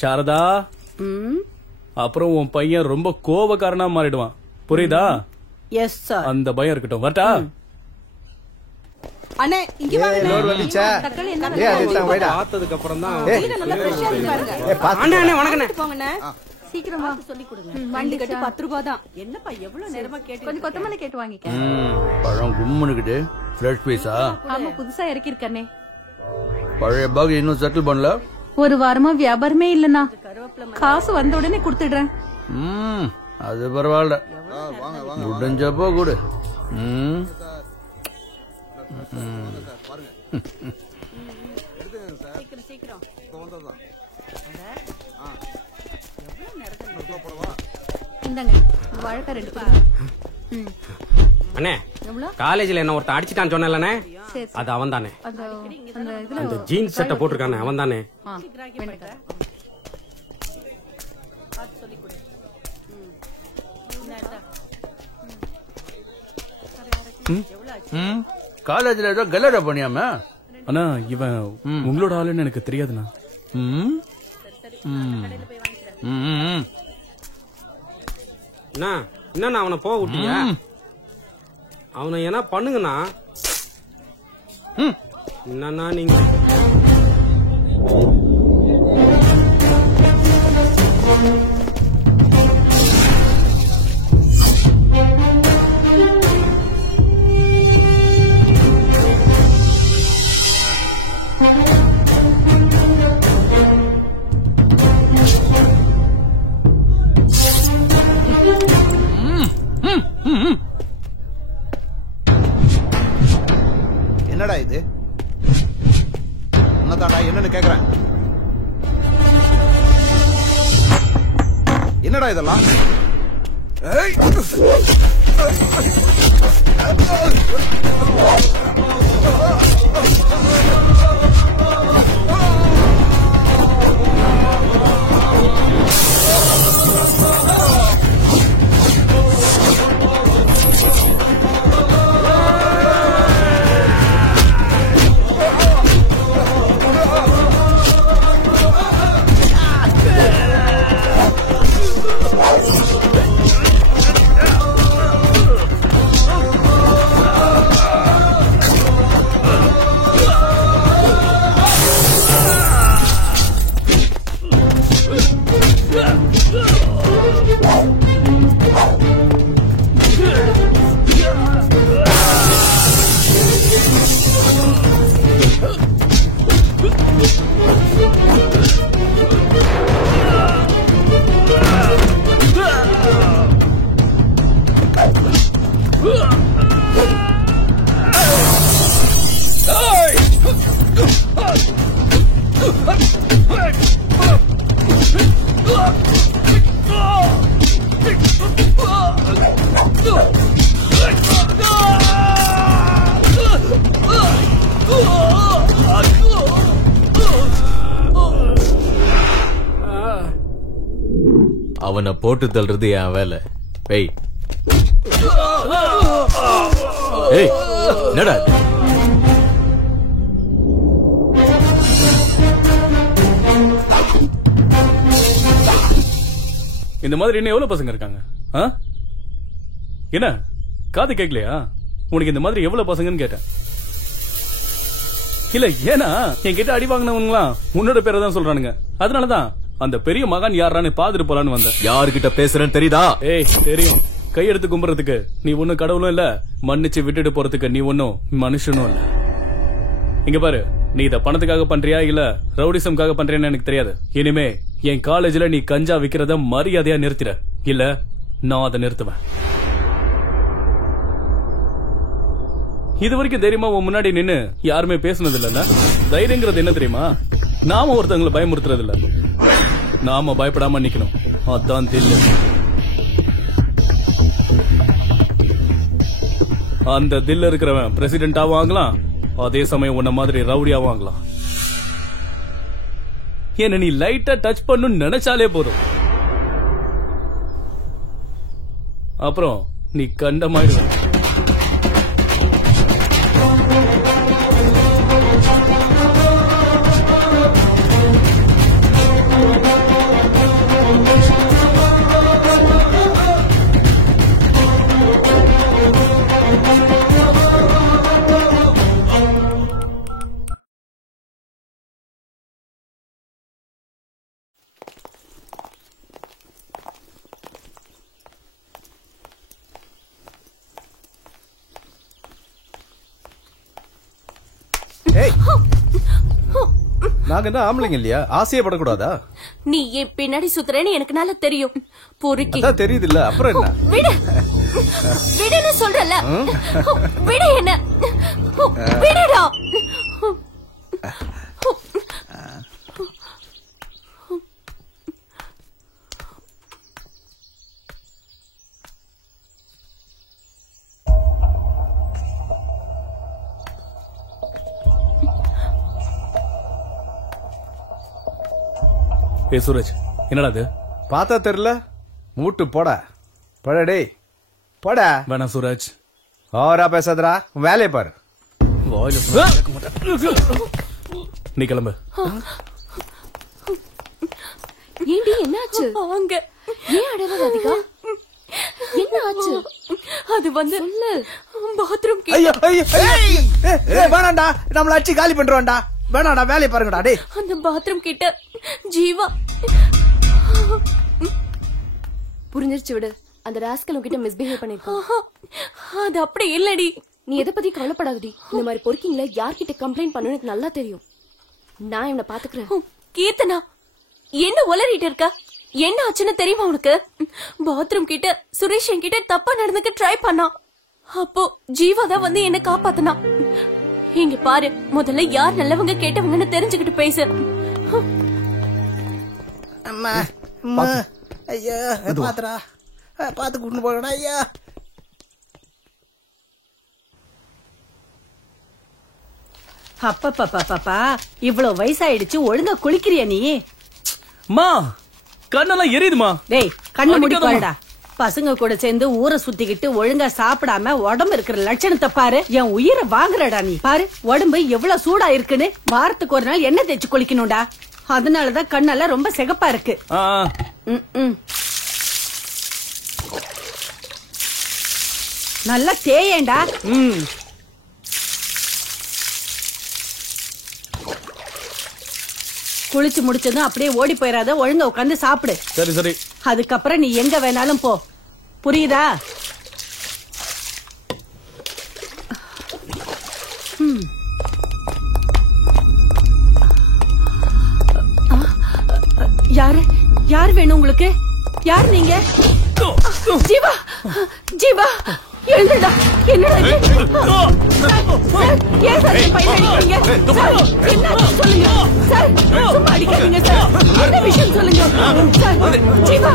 சாரதா, அப்புறம் உன் பையன் ரொம்ப கோபக்காரனா மாறிடுவான், புரியுதா? Yes sir. அந்த பயம் இருக்கட்டும். வரட்டா? அண்ணே இங்க வாங்க. லோர் வந்துச்சா? தக்காளி என்ன ஏய் அதுதான் வைடா. பார்த்ததுக்கு அப்புறம் தான் நல்லா ஃப்ரெஷ்ஷா இருக்கு பாருங்க. அண்ணே அண்ணே வணக்கண்ணே. போங்கண்ணே. சீக்கிரமா சொல்லி கொடுங்க. வண்டி கட்டி 10 ரூபாய் தான். என்னப்பா எவ்வளவு நேரமா கேட்டு? கொஞ்சம் கொத்தமல்லி கேட்டு வாங்கிக்க. பழம் கும்முனுக்கிட்டு ஃப்ரெஷ் பீஸா? ஆமா, புதுசா இறக்கி இருக்கனே. பழைய பாக் இன்னும் செட்டில் பண்ணல. ஒரு வாரமா வியாபாரமே இல்லனா, காசு வந்த உடனே கொடுத்துடுறேன். அது பரவாயில்ல, முடிஞ்சப்போ கூட. இந்தாங்க வாழைக்காய் 2 கிலோ. அண்ணே, காலேஜ்ல என்ன ஒருத்தன் அடிச்சிட்டான்னு சொன்னேன்லண்ணே, அது அவன் தானே. அந்த ஜீன்ஸ் சட்டை போட்டிருக்கானே அவன் தானே. காலேஜ்ல ஏதோ கல்லடா பண்ணியாம? ஆனா இவன் உங்களோட ஆளுன்னு எனக்கு தெரியாதுண்ணா. என்ன அவனை போக விட்டீங்க? அவனை என்ன பண்ணுங்கண்ணா? என்னன்னா நீங்க என்னடா இது? என்னதாடா என்னன்னு கேக்குறேன். என்னடா இதெல்லாம்? அவனை போட்டு தள்ளுறது என் வேலை. ஏய் ஏய் என்னடா இந்த மாதிரி இன்னும் எவ்வளவு பசங்க இருக்காங்க? என்ன காது கேட்கலையா? உனக்கு இந்த மாதிரி எவ்வளவு பசங்கன்னு கேட்டேன். இல்ல ஏன்னா என்கிட்ட அடி வாங்கினவங்களாம் உன்னோட பேரை தான் சொல்றானுங்க. அதனாலதான் அந்த பெரிய மகான் யாரான்னு பாத்துட்டு போலான்னு வந்தேன். யாருகிட்ட பேசுறேன்னு தெரியுதா? ஏய் தெரியும். கையெடுத்து கும்புறதுக்கு நீ ஒன்னும் கடவுளும் இல்ல, மன்னிச்சு விட்டுட்டு போறதுக்கு நீ ஒன்னும் மனுஷனும் இல்ல. இங்க பாரு, நீ இத பணத்துக்காக பண்றியா இல்ல ரவுடிசம்காக பண்றியான்னு எனக்கு தெரியாது. இனிமே என் காலேஜ்ல நீ கஞ்சா விக்கிறத மரியாதையா நிறுத்திட, இல்ல நான் அதை நிறுத்துவேன். இது வரைக்கும் தைரியமா உன் முன்னாடி நின்னு யாருமே பேசுனது இல்ல. தைரியங்கிறது என்ன தெரியுமா? நாம ஒருத்தவங்களை பயமுறுத்துறது இல்ல, நாம பயப்படாம நிக்கணும். அதான் தெரியும். அந்த தில்ல இருக்கிறவன் பிரசிடென்ட் ஆவாங்களாம், அதே சமயம் உன்ன மாதிரி ரவுடி ஆவாங்களாம். என்ன நீ லைட்டா டச் பண்ணு நினைச்சாலே போதும், அப்புறம் நீ கண்டமாயிடுவ. நாங்க என்ன ஆம்பளைங்க இல்லையா? ஆசையே படக்கூடாதா? நீ என் பின்னாடி சுத்துறேன்னு எனக்கு நல்லா தெரியும். பொறுக்கி தெரியுது இல்ல, அப்புறம் என்ன? விடு விடுன்னு சொல்றல, விடு என்ன, விடுடா. ஏ சூரஜ், என்னடா அது? பார்த்தா தெரியல, மூட்டு போட படடே போட. வேணாம் சூரஜ், ஓரா பேசாதடா, வேலையை பாரு. நீ கிளம்பு. ஏண்டி என்னாச்சு? அங்க ஏன் அடற ராதிகா? என்ன ஆச்சு? அது வந்து பாத்ரூம் ஐயோ ஐயோ வேணாண்டா, நம்மள அடிச்சு காலி பண்றோம்டா. வேணாடா, வேலையை பாருங்கடா. டேய், அந்த பாத்ரூம் கிட்ட ஜீவா. புரிஞ்சிருச்சு, விடு. அந்த ராஸ்கல் உன்கிட்ட மிஸ்பிஹேவ் பண்ணிருக்கான். அது அப்படி இல்லடி. நீ எதை பத்தி கவலைப்படாதடி. இந்த மாதிரி பொறுக்கிங்கள யார்கிட்ட கம்ப்ளைண்ட் பண்ணணும் எனக்கு நல்லா தெரியும். நான் இவனை பாத்துக்கிறேன். கீர்த்தனா, என்ன உளறிட்டு இருக்க? என்ன ஆச்சுன்னு தெரியுமா உனக்கு? பாத்ரூம் கிட்ட சுரேஷ் என்கிட்ட தப்பா நடந்துக்க ட்ரை பண்ணான். அப்போ ஜீவா தான் வந்து என்ன காப்பாத்தினா. இங்க பாரு, முதல்ல யார் நல்லவங்க கேட்டவங்கன்னு தெரிஞ்சுக்கிட்டு பேசு. அம்மா அம்மா, ஐயா பாத்துடா, பாத்து கூட்டு போறடா. ஐயா அப்பா, இவ்வளவு வயசாயிடுச்சு, ஒழுங்கா குளிக்கிறியா நீ? மா, கண்ணெல்லாம் எரியுதுமா. டேய், கண்ணை மூடி பாருடா. பசங்க கூட சேர்ந்து ஊரை சுத்திக்கிட்டு ஒழுங்கா சாப்பிடாம உடம்பு இருக்கிற லட்சணத்தை பாரு. என் உயிரை வாங்குறடா நீ. பாரு, உடம்பு எவ்வளவு சூடா இருக்குன்னு. வாரத்துக்கு ஒரு நாள் எண்ணெய் தேய்ச்சு குளிக்கணும்டா. அதனாலதான் கண்ணெல்லாம் ரொம்ப சிகப்பா இருக்கு. நல்லா தேயேண்டா. குளிச்சு முடிச்சதும் அப்படியே ஓடி போயிடாத, ஒழுங்கா உட்காந்து சாப்பிடு. சரி சரி. அதுக்கப்புறம் நீ எங்க வேணாலும் போ, புரியுதா? யாரு யார் வேணும் உங்களுக்கு? யார் நீங்க? ஜீவா, ஜீவா எழுந்துடா. என்னடா ஏன் சார் பையன் அடிக்கிறீங்க? சார் என்ன சொல்லுங்க சார், சும்மா அடிக்காதீங்க சார். என்ன விஷயம் சொல்லுங்க சார். ஜீவா,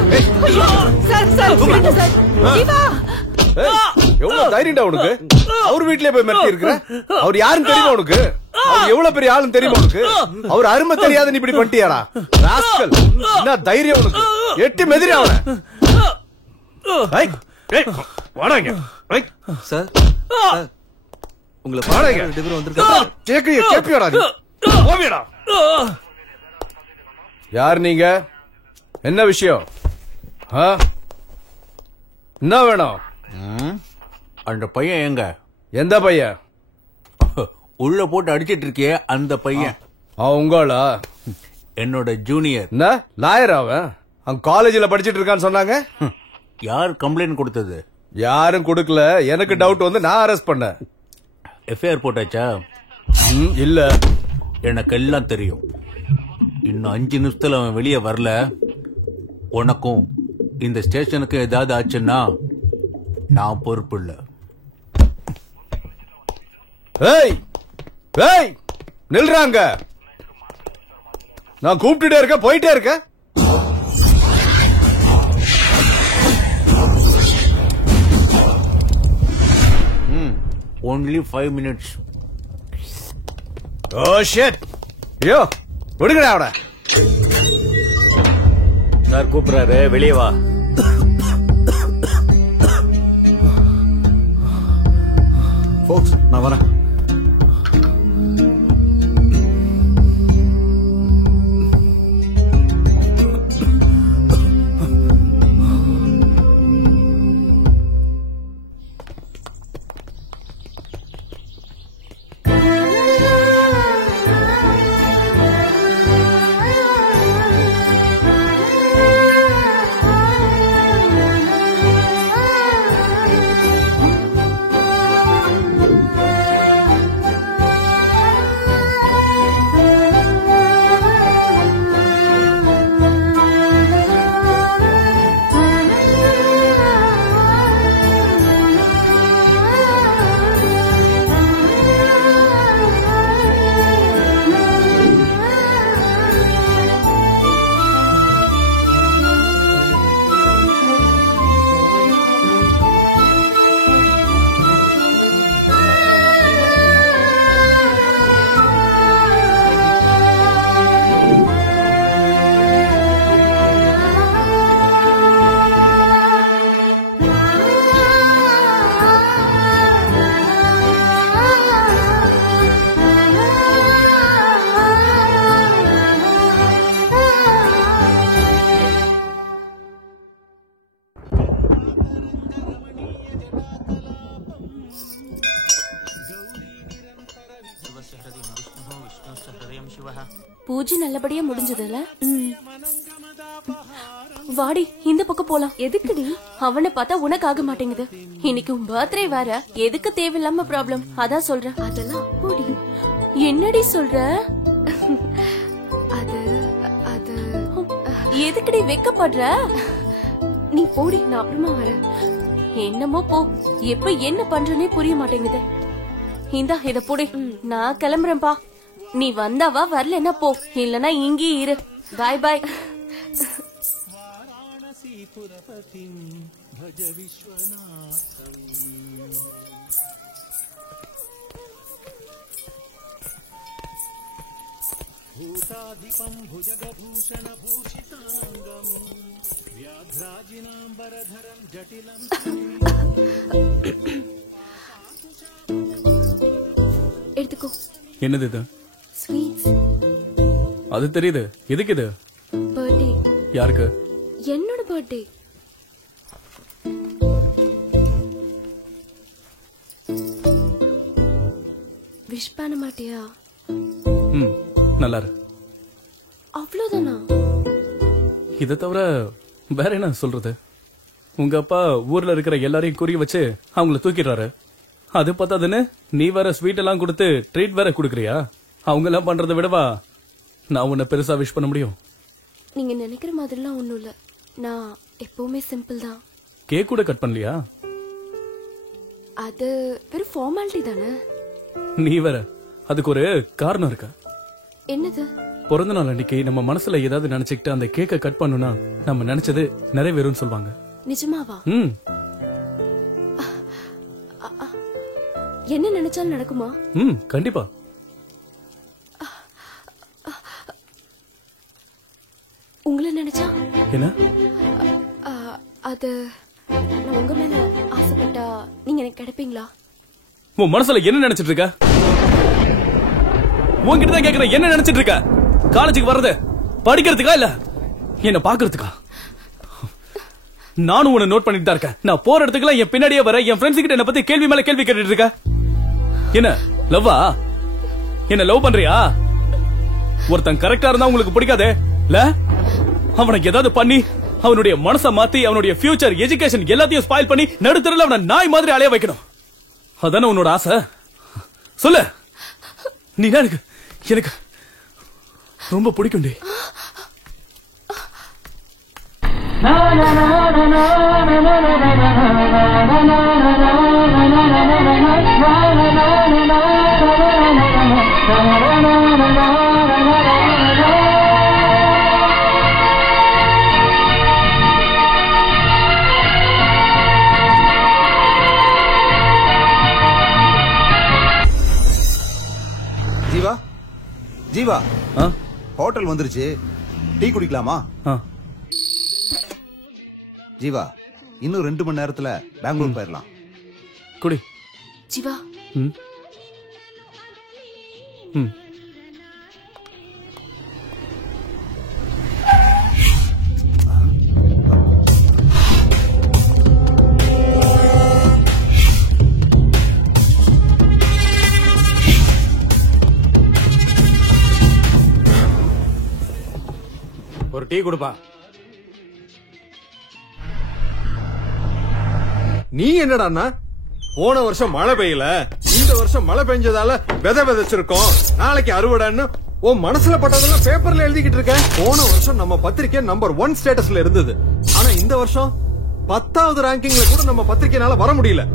சார் சார் விடுங்க சார். ஜீவா, எவ்வளவு தைரியம்டா உனக்கு? அவர் வீட்லயே போய் மிரட்டி இருக்கிற? அவர் யாருன்னு தெரியுமா உனக்கு? அவர் எவ்வளவு பெரிய ஆளுன்னு தெரியுமா உனக்கு? அவர் அருமை தெரியாத நீ இப்படி பண்ணிட்டியாடா ராஸ்கல். என்ன தைரியம் உனக்கு? எட்டி மெதிரி அவனை. வாடாங்க சார் உங்களை வாடாங்க. கேப்பியாடா நீ? ஓவியடா. யார் நீங்க? என்ன விஷயம்? என்ன வேணும்? அந்த பையன் எங்க? எந்த பையன்? உள்ள போட்டு அடிச்சிட்டு இருக்கே அந்த பையன். உங்களா? என்னோட ஜூனியர். என்ன லாயர் அவன்? அவன் காலேஜ்ல படிச்சிட்டு இருக்கான்னு சொன்னாங்க. யார் கம்ப்ளைண்ட் கொடுத்தது? யாரும் கொடுக்கல. எனக்கு டவுட் வந்து நான் அரெஸ்ட் பண்ணேன். எஃப்ஐஆர் போட்டாச்சா? இல்ல. எனக்கு எல்லாம் தெரியும். இன்னும் 5 நிமிஷத்துல அவன் வெளியே வரல, உனக்கும் இந்த ஸ்டேஷனுக்கு ஏதாவது ஆச்சுன்னா நான் பொறுப்பு இல்ல. ஏய் ஏய் நில்றாங்க. நான் கூப்பிட்டுட்டே இருக்க, போயிட்டே இருக்க. only 5 minutes. Oh shit. ஐயோ விடுங்கடா அவட. சார் கூப்பிடுறாரு, வெளியே வா. ஃபோக்ஸ் நான் வரேன். பூஜை நல்லபடியா முடிஞ்சதுல. வாடி இந்த பக்கம் போலாம். எதுக்குடி? அவனை பார்த்தா உனக்கு ஆக மாட்டேங்குது. இன்னைக்கு உன் பர்த்டே வேற, எதுக்கு தேவையில்லாம ப்ராப்ளம்? அதான் சொல்றேன். அதெல்லாம் போடி. என்னடி சொல்ற? அது அது எதுக்குடி வெக்கப்படுற? நீ போடி, நான் அப்புறமா வரேன். என்னமோ போ. எப்ப என்ன பண்றனே புரிய மாட்டேங்குது. இந்தா இத போடி. நான் கிளம்புறேன்பா. நீ வந்தாவா, வரலன்னா போ. இல்லனா இங்கேயே இரு. பாய் பாய். भूताधिपं भुजगभूषण भूषितांगं व्याघ्राजिनांबरधरं जटिलं எடுத்துக்கோ. என்னது இது? ஸ்வீட்ஸ். அது தெரியுது. எதுக்கு இது? பர்த்டே. யாருக்கு? என்னோட பர்த்டே. விஷ் பண்ண மாட்டியா? நல்லா இரு. அவ்வளவுதானா? இதை தவிர வேற என்ன சொல்றது? உங்க அப்பா ஊர்ல இருக்கிற எல்லாரையும் குறி வச்சு அவங்கள தூக்கிடுறாரு. அது பத்தாதுன்னு நீ வேற ஸ்வீட் எல்லாம் கொடுத்து ட்ரீட் வேற குடுக்கறியா? அவங்க எல்லாம் பண்றதை விடவா நான் உன்னை பெருசா விஷ் பண்ண முடியும்? நீங்க நினைக்கிற மாதிரிலாம் ஒண்ணும் இல்ல. நான் எப்பவுமே சிம்பிள் தான். கேக் கூட கட் பண்ணலையா? அது வெறும் ஃபார்மாலிட்டி தானே. நீ வேற, அதுக்கு ஒரு காரணம் இருக்கு. என்னது? பிறந்த நாள் அன்னைக்கு நம்ம மனசுல ஏதாவது நினைச்சுக்கிட்டு அந்த கேக்க கட் பண்ணுனா நம்ம நினைச்சது நிறைவேறும் சொல்லுவாங்க. நிஜமாவா? என்ன நினைச்சாலும் நடக்குமா? கண்டிப்பா. என்ன? அது நான் உங்க மேல ஆசைப்பட்டா நீங்க எனக்கு கிடைப்பீங்களா? உன் மனசுல என்ன நினைச்சிட்டு இருக்க? உன்கிட்ட தான் கேக்குறேன், என்ன நினைச்சிட்டு இருக்க? காலேஜுக்கு வர்றது படிக்கிறதுக்கா இல்ல என்ன பாக்குறதுக்கா? நானும் உன்னை நோட் பண்ணிட்டு தான் இருக்கேன். நான் போற இடத்துக்குலாம் என் பின்னாடியே வர என் ஃப்ரெண்ட்ஸ் கிட்ட என்ன பத்தி கேள்வி மேல கேள்வி கேட்டுட்டு இருக்க. என்ன லவ்வா? என்ன லவ் பண்றியா? ஒருத்தன் கரெக்டா இருந்தா உங்களுக்கு பிடிக்காதே இல்ல? அவனுக்கு ஏதாவது பண்ணி அவனுடைய மனசை மாத்தி அவனுடைய ஃபியூச்சர் எஜுகேஷன் எல்லாத்தையும் ஸ்பாயில் பண்ணி நடுத்தரல அவனை நாய் மாதிரி அலைய வைக்கணும். அதானே உன்னோட ஆசை? சொல்லு. நீ எனக்கு எனக்கு ரொம்ப பிடிக்கும் டி. ஜீவா ஜீவா ஹோட்டல் வந்துருச்சு, டீ குடிக்கலாமா? ஜீவா இன்னும் 2 மணி நேரத்துல பெங்களூர் போயிடலாம். குடி. ஜீவா ஒரு டீ கொடுப்பா. நீ என்னடான்னா போன வருஷம் மழை பெய்யல, இந்த வருஷம் மழை பெஞ்சதால விதை விதைச்சிருக்கோம், நாளைக்கு அறுவடைன்னு உன் மனசுல பட்டதெல்லாம் பேப்பர்ல எழுதிக்கிட்டு இருக்க. போன வருஷம் நம்ம பத்திரிக்கை நம்பர் 1 ஸ்டேட்டஸ்ல இருந்தது. ஆனா இந்த வருஷம் 10வது ரேங்கிங்ல கூட நம்ம பத்திரிக்கைனால வர முடியல.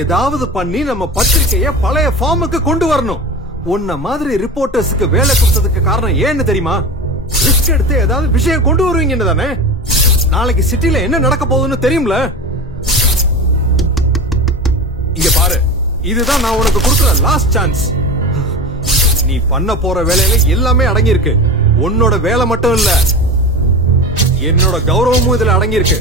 ஏதாவது பண்ணி நம்ம பத்திரிக்கைய பழைய ஃபார்முக்கு கொண்டு வரணும். உன்ன மாதிரி ரிப்போர்ட்டர்ஸுக்கு வேலை கொடுத்ததுக்கு காரணம் ஏன்னு தெரியுமா? ரிஸ்க் எடுத்து ஏதாவது விஷயம் கொண்டு வருவீங்கன்னு தானே. நாளைக்கு சிட்டில என்ன நடக்க போகுதுன்னு தெரியும்ல. இங்க பாரு, இதுதான் நான் உனக்கு கொடுக்கிற லாஸ்ட் சான்ஸ். நீ பண்ண போற வேலையில எல்லாமே அடங்கி இருக்கு. உன்னோட வேலை மட்டும் இல்ல, என்னோட கௌரவமும் இதுல அடங்கி இருக்கு.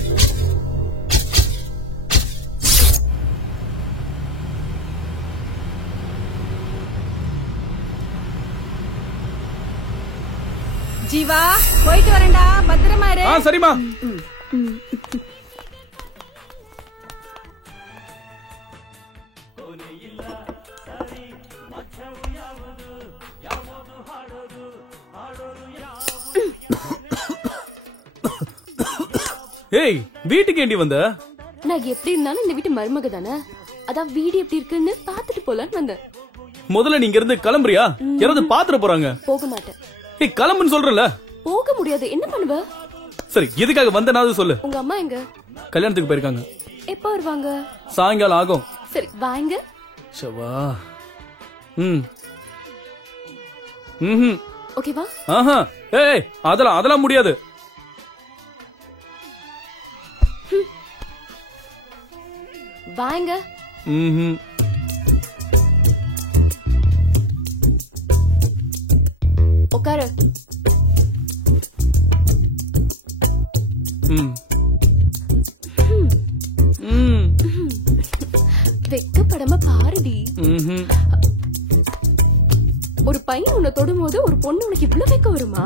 ஜீவா போயிட்டு வரேன்டா, பத்திரமா இரு. சரிமா. ஏய், வீட்டுக்கு ஏண்டி வந்த? நான் எப்படி இருந்தாலும் இந்த வீட்டு மருமக தானே, அதான் வீடு எப்படி இருக்குன்னு பாத்துட்டு போலான்னு வந்தேன். முதல்ல நீங்க இருந்து கிளம்புறியா? யாராவது பாத்துற போறாங்க. போக மாட்டேன். ஏய், கிளம்புன்னு சொல்றல. போக முடியாது, என்ன பண்ணுவ? சரி, எதுக்காக வந்தனாவது சொல்லு. உங்க அம்மா எங்க? கல்யாணத்துக்கு போயிருக்காங்க. எப்ப வருவாங்க? சாயங்காலம் ஆகும். சரி வாங்க. சவா. ஓகேவா? ஆஹா. ஏய், அதெல்லாம் முடியாது. வாங்க. உட்காரு. வெக்கப்படாம பாருடி. ஒரு பையன் உன்னை தொடும் போது ஒரு பொண்ணு உனக்கு இவ்வளவு வெக்க வருமா?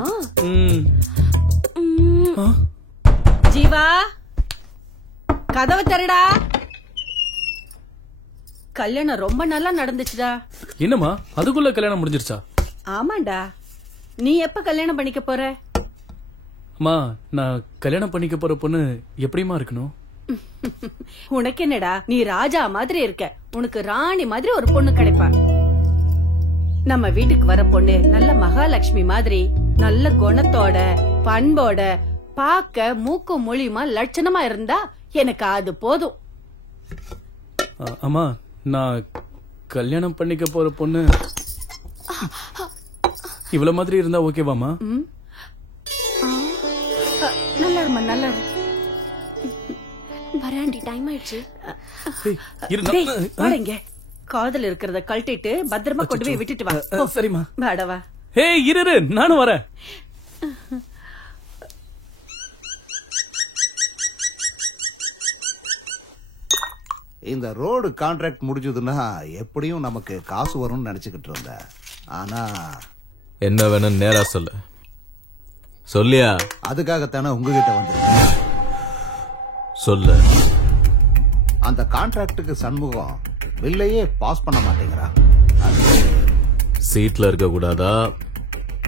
ஜீவா கதவை தரடா. கல்யாணம் ரொம்ப நல்லா நடந்துச்சுடா. என்னம்மா, அதுக்குள்ள கல்யாணம் முடிஞ்சிருச்சா? ஆமாண்டா. நீ எப்ப கல்யாணம் பண்ணிக்க போற? அம்மா, நான் கல்யாணம் பண்ணிக்க போற பொண்ணு எப்படிமா இருக்கணும்? உனக்கு என்னடா, நீ ராஜா மாதிரி இருக்க. உனக்கு ராணி மாதிரி ஒரு பொண்ணு கிடைப்பா. நம்ம வீட்டுக்கு வர பொண்ணு நல்ல மகாலட்சுமி மாதிரி நல்ல குணத்தோட பண்போட பாக்க மூக்கும் மொழியுமா லட்சணமா இருந்தா எனக்கு அது போதும். அம்மா, நான் கல்யாணம் பண்ணிக்க போற பொண்ணு இவ்வளவு மாதிரி இருந்தா ஓகேவாமா? நல்லா இருமா, நல்லா வராண்டி, டைம் ஆயிடுச்சு. இங்க காதல் இருக்கிறத கழட்டிட்டு பத்திரமா கொண்டு போய் விட்டுட்டு வா. சரிமா. வாடவா. இரு, நானும் வரேன். இந்த ரோடு கான்ட்ராக்ட் முடிஞ்சதுன்னா எப்படியும் நமக்கு காசு வரும்னு நினைச்சுக்கிட்டு இருந்தேன். ஆனா என்ன வேணும் நேரா சொல்லு. சொல்லியா? அதுக்காகத்தானே உங்ககிட்ட வந்திருக்கேன். சொல்லு. அந்த கான்ட்ராக்டுக்கு சண்முகம் பில்லையே பாஸ் பண்ண மாட்டேங்கிறான். சீட்ல இருக்க கூடாதா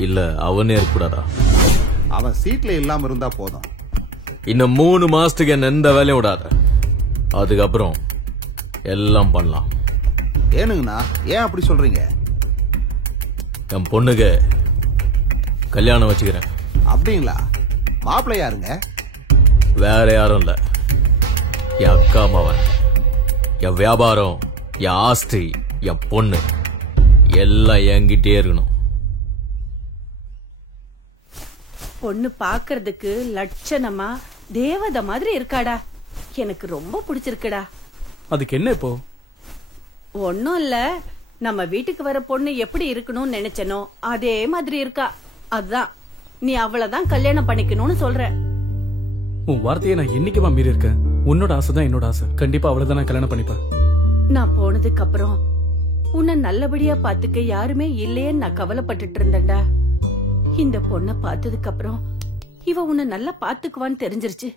இல்ல அவனே இருக்க கூடாதா? அவன் சீட்ல இல்லாம இருந்தா போதும். இன்னும் 3 மாசத்துக்கு என்ன எந்த வேலையும் விடாத. அதுக்கப்புறம் எல்லாம் பண்ணலாம். ஏனுங்கண்ணா ஏன் அப்படி சொல்றீங்க? என் பொண்ணுக்கு கல்யாணம் வச்சுக்கிறேன். அப்படிங்களா? மாப்பிள்ளை யாருங்க? வேற யாரும் இல்ல, என் அக்கா மவன். என் வியாபாரம், என் ஆஸ்தி, என் பொண்ணு எல்லாம் என்கிட்டே இருக்கணும். பொண்ணு பாக்குறதுக்கு லட்சணமா தேவதை மாதிரி இருக்காடா. எனக்கு ரொம்ப பிடிச்சிருக்குடா. அதுக்கு என்ன இப்போ? ஒன்னும் இல்ல, நம்ம வீட்டுக்கு வர பொண்ணு எப்படி இருக்கணும்னு நினைச்சனோ அதே மாதிரி இருக்கா. அதுதான் நீ அவளதான் கல்யாணம் பண்ணிக்கணும்னு சொல்ற. உன் வார்த்தையை நான் என்னைக்குமா மீறி இருக்கேன்? உன்னோட ஆசை தான் என்னோட ஆசை. கண்டிப்பா அவளதான் நான் கல்யாணம் பண்ணிப்பேன். நான் போனதுக்கு அப்புறம் உன்னை நல்லபடியா பாத்துக்க யாருமே இல்லையேன்னு நான் கவலைப்பட்டுட்டு இருந்தேன்டா. இந்த பொண்ண பார்த்ததுக்கு அப்புறம் இவ உன்னை நல்லா பாத்துக்குவான்னு தெரிஞ்சிருச்சு.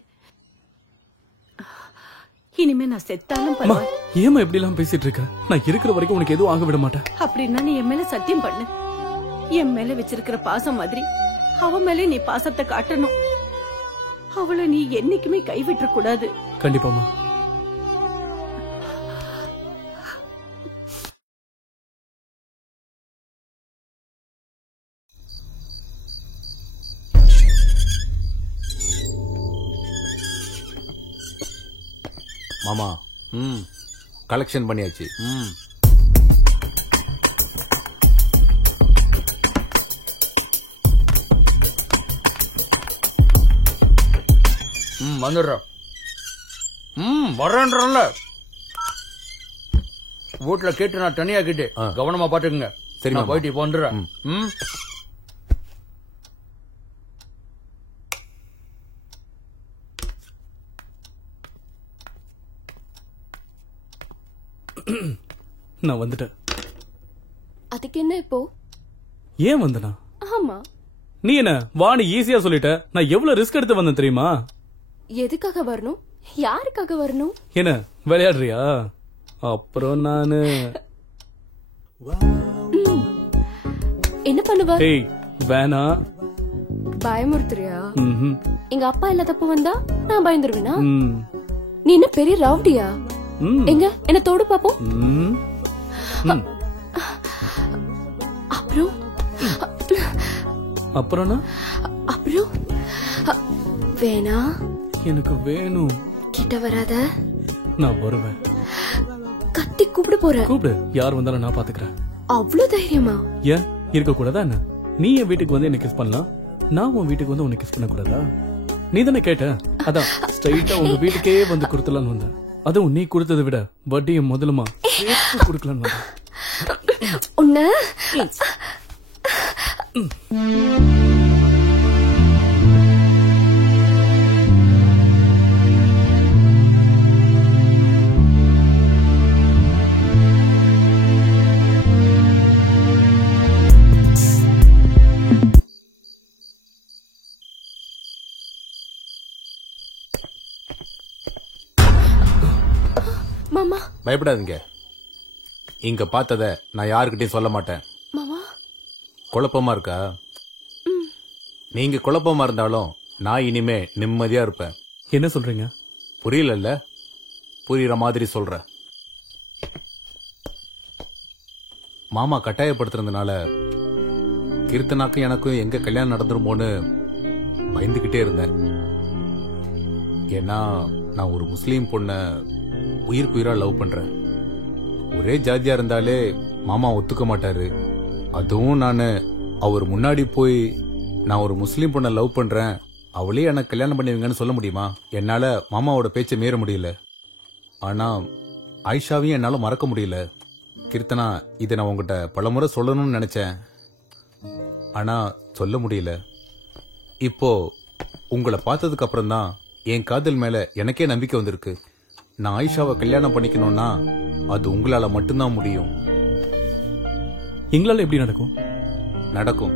இனிமே நான் செத்தாலும் பரவாயில்ல. ஏமா இப்படி எல்லாம் பேசிட்டு இருக்க? நான் இருக்கிற வரைக்கும் உனக்கு எதுவும் ஆக விட மாட்டேன். அப்படின்னா நீ என் மேல சத்தியம் பண்ணு. என் மேல வச்சிருக்கிற பாசம் மாதிரி அவ மேல நீ பாசத்தை காட்டணும். அவளை நீ என்னைக்குமே கைவிட்ட கூடாது. கண்டிப்பாமா. மாமா கலெக்ஷன் பண்ணியாச்சு. வந்துடுறோம். வர்றேன்றல வீட்டுல கேட்டு நான் தனியா கேட்டு கவனமா பாத்துக்குங்க. சரி, நான் போயிட்டு இப்போ வந்துடுறேன். நான் வந்துட்டேன். அதுக்கு என்ன இப்போ? ஏன் வந்தனா? ஆமா, நீ என்ன வாணி ஈஸியா சொல்லிட்ட. நான் எவ்வளவு ரிஸ்க் எடுத்து வந்தேன் தெரியுமா? எதுக்காக வரணும்? யாருக்காக வரணும்? என்ன விளையாடுறியா? அப்புறம் நானு என்ன பண்ணுவ? ஏய் வேணா. பயமுறுத்துறியா? ம்ஹும். எங்க அப்பா இல்ல தப்பு வந்தா நான் பயந்துருவேனா? ம். நீ என்ன பெரிய ரவுடியா? எங்க என்ன தோடு பாப்போம். அப்புறம் அப்புறம் அப்புறம் வேணா. எனக்கு வேணும். கிட்ட வராத. நான் வருவேன். கத்தி கூப்பிட போற. கூப்பிடு. யார் வந்தாலும் நான் பாத்துக்கிறேன். அவ்வளவு தைரியமா? ஏன் இருக்க கூடாதா என்ன? நீ என் வீட்டுக்கு வந்து என்ன கிஸ் பண்ணலாம், நான் உன் வீட்டுக்கு வந்து உன்னை கிஸ் பண்ண கூடாதா? நீ தானே கேட்ட, அதான் ஸ்ட்ரைட்டா உங்க வீட்டுக்கே வந்து கொடுத்தலான்னு வந்தேன். அதுவும் நீ கொடுத்ததை விட வட்டியும் முதலுமா சேர்த்து கொடுக்கலான்னு வந்தேன். உன்ன மாமா பயப்படாதீங்க. இங்க பார்த்தத நான் யாருக்கிட்டையும் சொல்ல மாட்டேன். மாமா குழப்பமா இருக்கா? நீங்க குழப்பமா இருந்தாலும் நான் இனிமே நிம்மதியா இருப்பேன். என்ன சொல்றீங்க? புரியல? புரியுற மாதிரி சொல்றேன். மாமா கட்டாயப்படுத்துறதுனால கீர்த்தனாக்கும் எனக்கும் எங்க கல்யாணம் நடந்துருமோன்னு பயந்துகிட்டே இருந்தேன். ஏன்னா நான் ஒரு முஸ்லீம் பொண்ண உயிருக்கு உயிரா லவ் பண்றேன். ஒரே ஜாதியா இருந்தாலே மாமா ஒத்துக்க மாட்டாரு. அதுவும் நானு அவர் முன்னாடி போய் நான் ஒரு முஸ்லீம் பொண்ண லவ் பண்றேன், அவளே எனக்கு கல்யாணம் பண்ணுவீங்கன்னு சொல்ல முடியுமா? என்னால மாமாவோட பேச்சை மீற முடியல. ஆனா ஆயிஷாவையும் என்னால மறக்க முடியல. கீர்த்தனா, இதை நான் உங்ககிட்ட பலமுறை சொல்லணும்னு நினைச்சேன், ஆனா சொல்ல முடியல. இப்போ உங்களை பார்த்ததுக்கு அப்புறம் தான் என் காதல் மேல எனக்கே நம்பிக்கை வந்திருக்கு. நான் ஆயிஷாவை கல்யாணம் பண்ணிக்கணும்னா அது உங்களால மட்டும்தான் முடியும். எங்களால எப்படி நடக்கும்? நடக்கும்.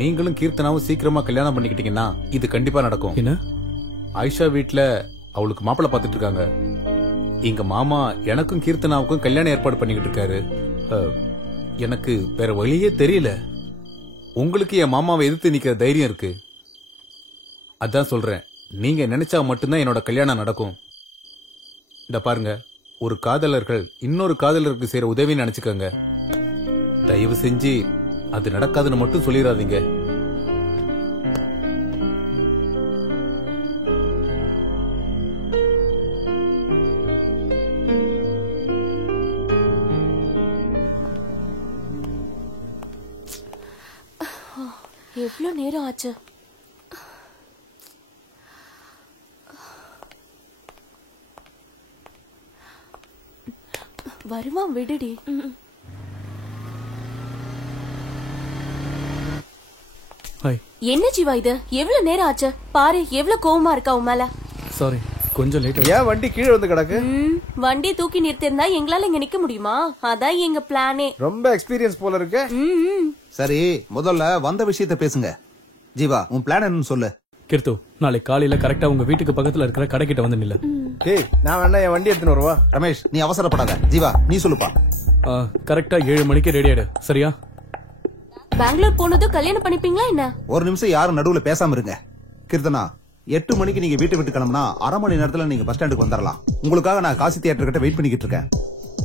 நீங்களும் கீர்த்தனாவும் சீக்கிரமா கல்யாணம் பண்ணிக்கிட்டீங்கன்னா இது கண்டிப்பா நடக்கும். என்ன? ஆயிஷா வீட்ல அவளுக்கு மாப்பிள்ளை பார்த்துட்டு இருக்காங்க. எங்க மாமா எனக்கும் கீர்த்தனாவுக்கும் கல்யாணம் ஏற்பாடு பண்ணிக்கிட்டு இருக்காரு. எனக்கு வேற வழியே தெரியல. உங்களுக்கு என் மாமாவை எதிர்த்து நிக்கிற தைரியம் இருக்கு. அதான் சொல்றேன், நீங்க நினைச்சா மட்டும்தான் என்னோட கல்யாணம் நடக்கும். இந்த பாருங்க, ஒரு காதலர்கள் இன்னொரு காதலருக்கு செய்யற உதவின்னு நினைச்சுக்கோங்க. தயவு செஞ்சு அது நடக்காதுன்னு மட்டும் சொல்லிடாதீங்க. எவ்வளவு நேரம் ஆச்சு? வருவான், விடுடி. என்ன ஜீவா இது? எவ்வளவு நேரம் ஆச்சு பாரு. எவ்வளவு கோவமா இருக்கா உன் மேல. சாரி, கொஞ்சம் லேட். ஏன் வண்டி கீழே வந்து கிடக்கு? வண்டி தூக்கி நிறுத்திருந்தா எங்களால இங்க நிக்க முடியுமா? அதான் எங்க பிளானே. ரொம்ப எக்ஸ்பீரியன்ஸ் போல இருக்கு. சரி, முதல்ல வந்த விஷயத்த பேசுங்க. ஜீவா, உன் பிளான் என்னன்னு சொல்லு. கீர்த்து, நாளை காலையில கரெக்டா உங்க வீட்டுக்கு பக்கத்துல இருக்கிற கடை கிட்ட வந்து நில்ல. நான் வேணா என் வண்டி எடுத்துன்னு வருவா. ரமேஷ், நீ அவசரப்படாத. ஜீவா, நீ சொல்லுப்பா. கரெக்டா 7 மணிக்கு ரெடி ஆயிடு, சரியா? பெங்களூர் போனதும் கல்யாணம் பண்ணிப்பீங்களா என்ன? ஒரு நிமிஷம் யாரும் நடுவுல பேசாம இருங்க. கீர்த்தனா, 8 மணிக்கு நீங்க வீட்டை விட்டு கிளம்புனா அரை மணி நேரத்துல நீங்க பஸ் ஸ்டாண்டுக்கு வந்துடலாம். உங்களுக்காக நான் காசி தியேட்டர் கிட்ட வெயிட் பண்ணிக்கிட்டு இருக்கேன்.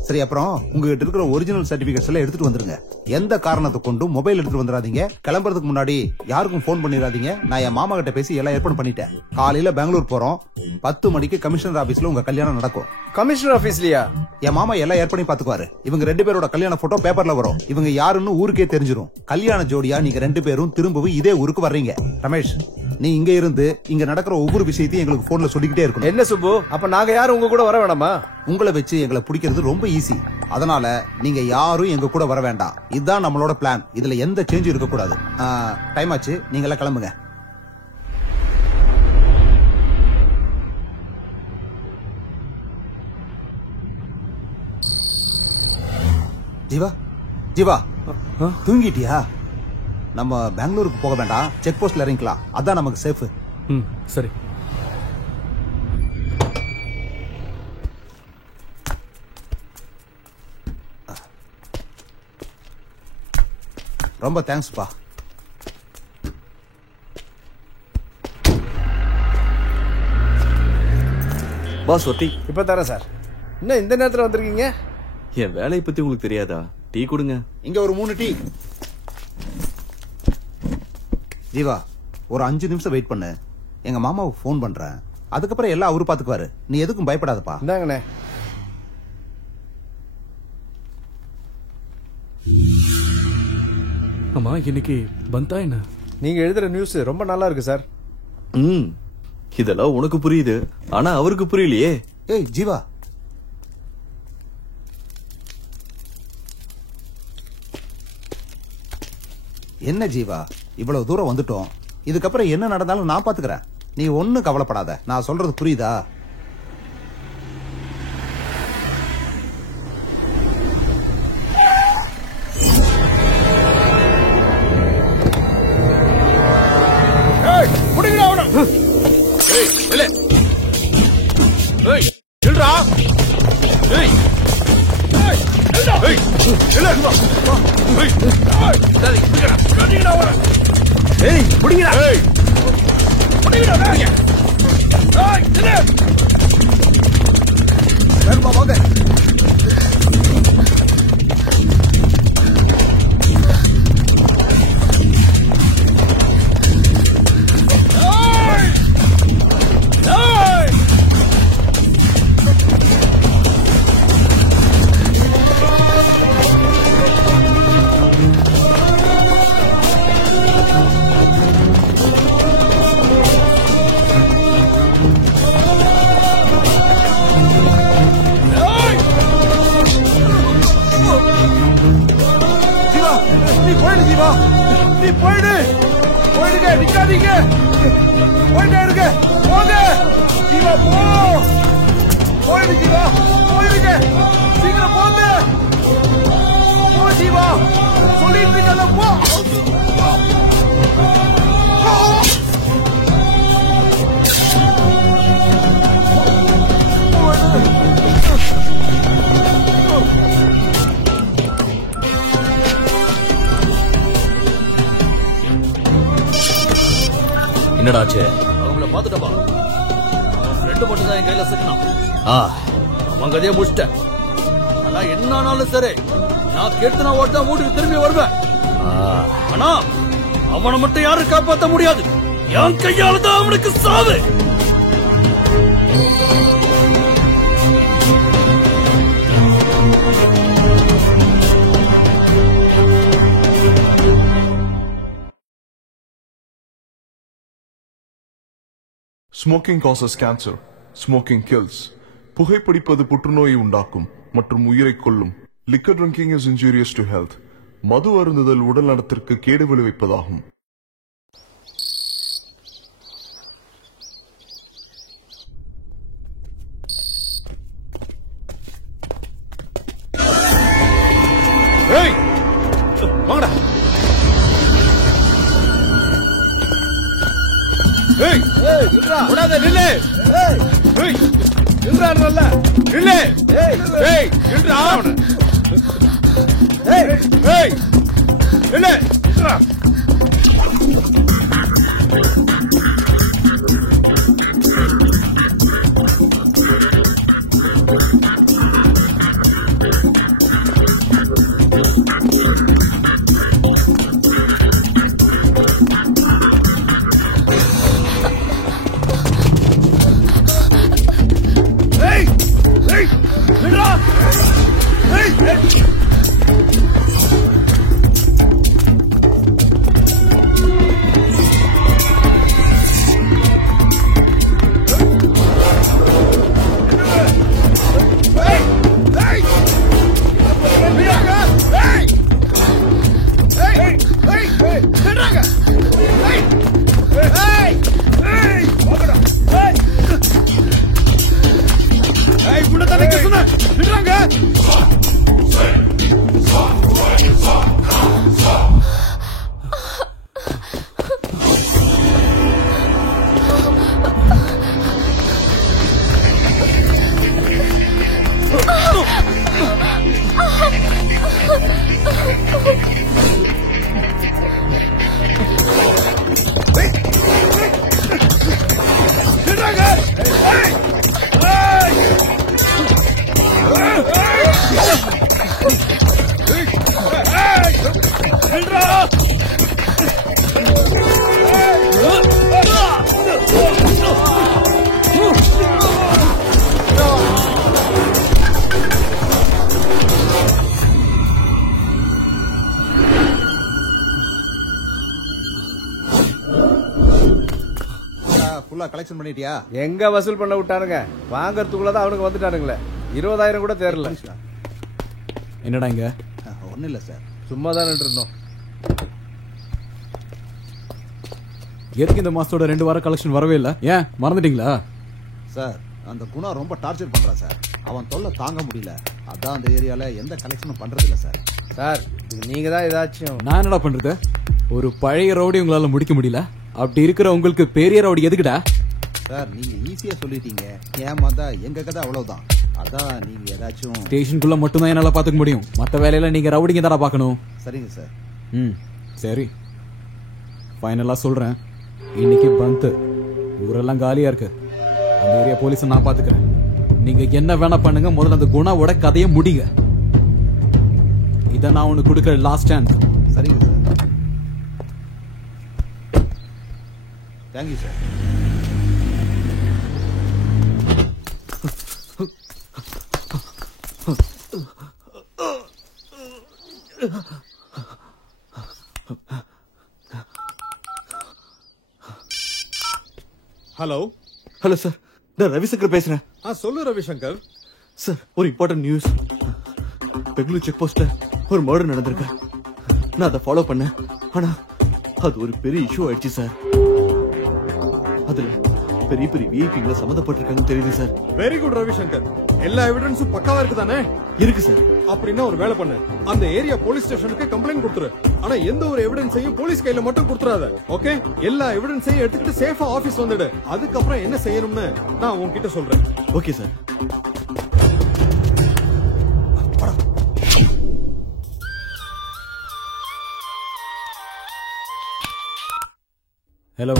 சரி, அப்புறம் உங்ககிட்ட இருக்கிற ஒரிஜினல் சர்டிபிகேட்ஸ் எல்லாம் எடுத்துட்டு வந்துருங்க. எந்த காரணத்தை கொண்டும் மொபைல் எடுத்துட்டு வந்துடாதீங்க. கிளம்புறதுக்கு முன்னாடி யாருக்கும் போன் பண்ணிடாதீங்க. நான் என் மாமா கிட்ட பேசி எல்லாம் ஏற்பாடு பண்ணிட்டேன். காலையில பெங்களூர் போறோம். 10 மணிக்கு கமிஷனர் ஆபீஸ்ல உங்க கல்யாணம் நடக்கும். கமிஷனர் ஆபீஸ்லயா? என் மாமா எல்லாம் ஏற்பாடு பாத்துக்குவாரு. இவங்க 2 பேரோட கல்யாண போட்டோ பேப்பர்ல வரும். இவங்க யாருன்னு ஊருக்கே தெரிஞ்சிரும். கல்யாண ஜோடியா நீங்க 2 பேரும் திரும்பவும் இதே ஊருக்கு வர்றீங்க. ரமேஷ், நீ இங்க இருந்து இங்க நடக்கிற ஒவ்வொரு விஷயத்தையும் எங்களுக்கு போன்ல சொல்லிக்கிட்டே இருக்கணும். என்ன சுப்பு, அப்ப நாங்க யாரும் உங்க கூட வர வேணாமா? உங்களை வச்சு எங்களை பிடிக்கிறது ரொம்ப ஈஸி. அதனால நீங்க யாரும் எங்க கூட வர வேண்டாம். இதுதான் நம்மளோட பிளான். இதுல எந்த சேஞ்சும் இருக்க கூடாது. டைம் ஆச்சு, நீங்க எல்லாம் கிளம்புங்க. ஜீவா, ஜீவா, தூங்கிட்டியா? நம்ம பெங்களூருக்கு போக வேண்டாம், செக் போஸ்ட்ல இறங்கிக்கலாம். அதான் நமக்கு சேஃப். சரி. ரொம்ப தேங்க்ஸ்பா. பாஸ் ஒரு டீ. இப்ப தரேன் சார். என்ன இந்த நேரத்துல வந்திருக்கீங்க? என் வேலையை பத்தி உங்களுக்கு தெரியாதா? டீ கொடுங்க. இங்க ஒரு 3 டீ. ஜீவா, ஒரு 5 நிமிஷம் வெயிட் பண்ணு. எங்க மாமாவுக்கு போன் பண்றேன். அதுக்கப்புறம் எல்லாம் அவரு பாத்துக்குவாரு. நீ எதுக்கும் பயப்படாதப்பா. இந்தாங்கண்ணே. ஆமா, இன்னைக்கு பந்தா என்ன? நீங்க எழுதுற நியூஸ் ரொம்ப நல்லா இருக்கு சார். இதெல்லாம் உனக்கு புரியுது, ஆனா அவருக்கு புரியலையே. ஏய் ஜீவா, என்ன ஜீவா, இவ்வளவு தூரம் வந்துட்டோம். இதுக்கப்புறம் என்ன நடந்தாலும் நான் பாத்துக்கிறேன். நீ ஒண்ணும் கவலைப்படாத. நான் சொல்றது புரியுதா? போயிடு ஜீவா, போயிடுங்க. சீக்கிரம் போங்க. போ ஜீவா, சொல்லிட்டு இருக்கல போ. என்னடாச்சு? அவங்கள பாத்துட்டப்பா. அவன் ஃப்ரெண்டு மட்டும் தான் என் கையில சிக்கணும். அவங்க கதையை முடிச்சிட்டேன். ஆனா என்ன ஆனாலும் சரி, நான் கேட்டு ஓட்டு தான் வீட்டுக்கு திரும்பி வருவேன். ஆனா அவனை மட்டும் யாரும் காப்பாற்ற முடியாது. என் கையால தான் அவனுக்கு சாவு. Smoking causes cancer. Smoking kills. புகைப்பிடிப்பது புற்றுநோயை உண்டாக்கும் மற்றும் உயிரை கொல்லும். Liquor drinking is injurious to health. மது அருந்துதல் உடல் நலத்திற்கு கேடு விளைவிப்பதாகும். ஏய் வாங்கடா. ஏய் ஏய் நில்றா. ஓடாத நில்லு. ஏய் ஏய் நில்றானல்ல. நில்லு. ஏய் ஏய் நில்றா அவன. ஏய் ஏய் நில்லு. நில்றா. ஏய் ஏய் நில்றா. ஏய் கலெக்ஷன் பண்ணிட்டியா? எங்க வசூல் பண்ண விட்டானுங்க? வாங்கறதுக்குள்ளதான் அவனுக்கு வந்துட்டானுங்களே. 20,000 கூட தேரல. என்னடா இங்க? ஒன்னும் இல்ல சார், சும்மா தான் இருந்தோம். எதுக்கு இந்த மாசத்தோட 2 வார கலெக்ஷன் வரவே இல்ல? ஏன் மறந்துட்டீங்களா? சார் அந்த குணா ரொம்ப டார்ச்சர் பண்றான் சார். அவன் தொல்லை தாங்க முடியல. அதான் அந்த ஏரியால எந்த கலெக்ஷனும் பண்றது இல்ல சார். சார் நீங்க தான் ஏதாச்சும். நான் என்னடா பண்றது? ஒரு பழைய ரவுடி உங்களால முடிக்க முடியல. அப்படி இருக்கிற உங்களுக்கு பெரிய ரவுடி எதுக்குடா? சார் நீங்க ஈஸியா சொல்லிட்டீங்க. ஏமாந்தா எங்க கதை அவ்வளவுதான். அதான் நீங்க ஏதாச்சும். ஸ்டேஷனுக்குள்ள மட்டும் தான் என்னால பாத்துக்க முடியும். மத்த வேலையில நீங்க ரவுடிங்க தானே பாக்கணும். சரிங்க சார். சரி ஃபைனலா சொல்றேன். இன்னைக்கு பந்த் ஊரெல்லாம் காலியா இருக்கு. அந்த ஏரியா போலீஸ் நான் பாத்துக்கிறேன். நீங்க என்ன வேணா பண்ணுங்க. முதல்ல அந்த குணாவோட கதையை முடிங்க. இத நான் உனக்கு கொடுக்கிற லாஸ்ட் சான்ஸ். சரிங்க sir. Thank you sir. Hello hello sir, நான் ரவிசங்கர் பேசுறேன். சொல்லு ரவிசங்கர். சார் ஒரு இம்பார்ட்டன்ட் நியூஸ். பெங்களூர் செக் போஸ்ட்ல ஒரு மர்டர் நடந்திருக்கு. நான் அதை ஃபாலோ பண்ணேன். ஆனா அது ஒரு பெரிய இஷ்யூ ஆயிடுச்சு சார். அதுல பெரிய பெரிய விஐபிங்களை சம்மந்தப்பட்டிருக்காங்கன்னு தெரியுது சார். Very good Ravishankar. எல்லா எவிடன்ஸும் பக்காவா இருக்குதானே? இருக்கு சார். அப்படின்னா ஒரு வேலை பண்ணு, அந்த ஏரியா போலீஸ் ஸ்டேஷனுக்கு கம்ப்ளைண்ட் கொடுத்துரு. ஆனா எந்த ஒரு எவிடன்ஸையும் போலீஸ் கையில மட்டும் கொடுத்துறாத. ஓகே? எல்லா எவிடன்ஸையும் எடுத்துக்கிட்டு சேஃபா ஆபீஸ் வந்துடு. அதுக்கப்புறம் என்ன செய்யணும்னு நான் உன்கிட்ட சொல்றேன். Okay sir. ஹலோ.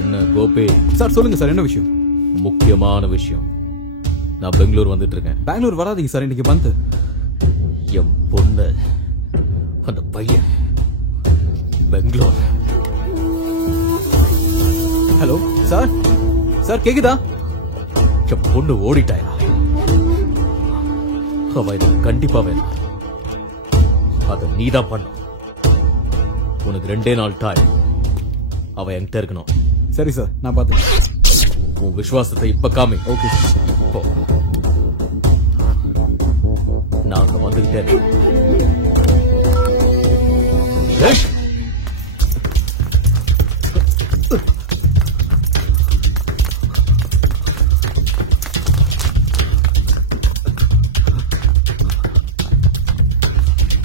என்ன கோபி? சார் சொல்லுங்க சார், என்ன விஷயம்? முக்கியமான விஷயம். நான் பெங்களூர் வந்துட்டு இருக்கேன். பெங்களூர் வராதீங்க சார், இன்னைக்கு பந்து. என் பொண்ணு, அந்த பையன் பெங்களூர். Hello sir. சார் கேக்குதா? என் பொண்ணு ஓடிட்டாயா? அவ இதை கண்டிப்பா வேணும். அதை நீதான் பண்ணும். உனக்கு 2 நாள் டைம். அவ என்கிட்ட இருக்கணும். சரி சார், நான் பாத்துக்கிறேன். உன் விசுவாசத்தை இப்ப காமி. ஓகே. இப்போ நாங்க வந்துகிட்டே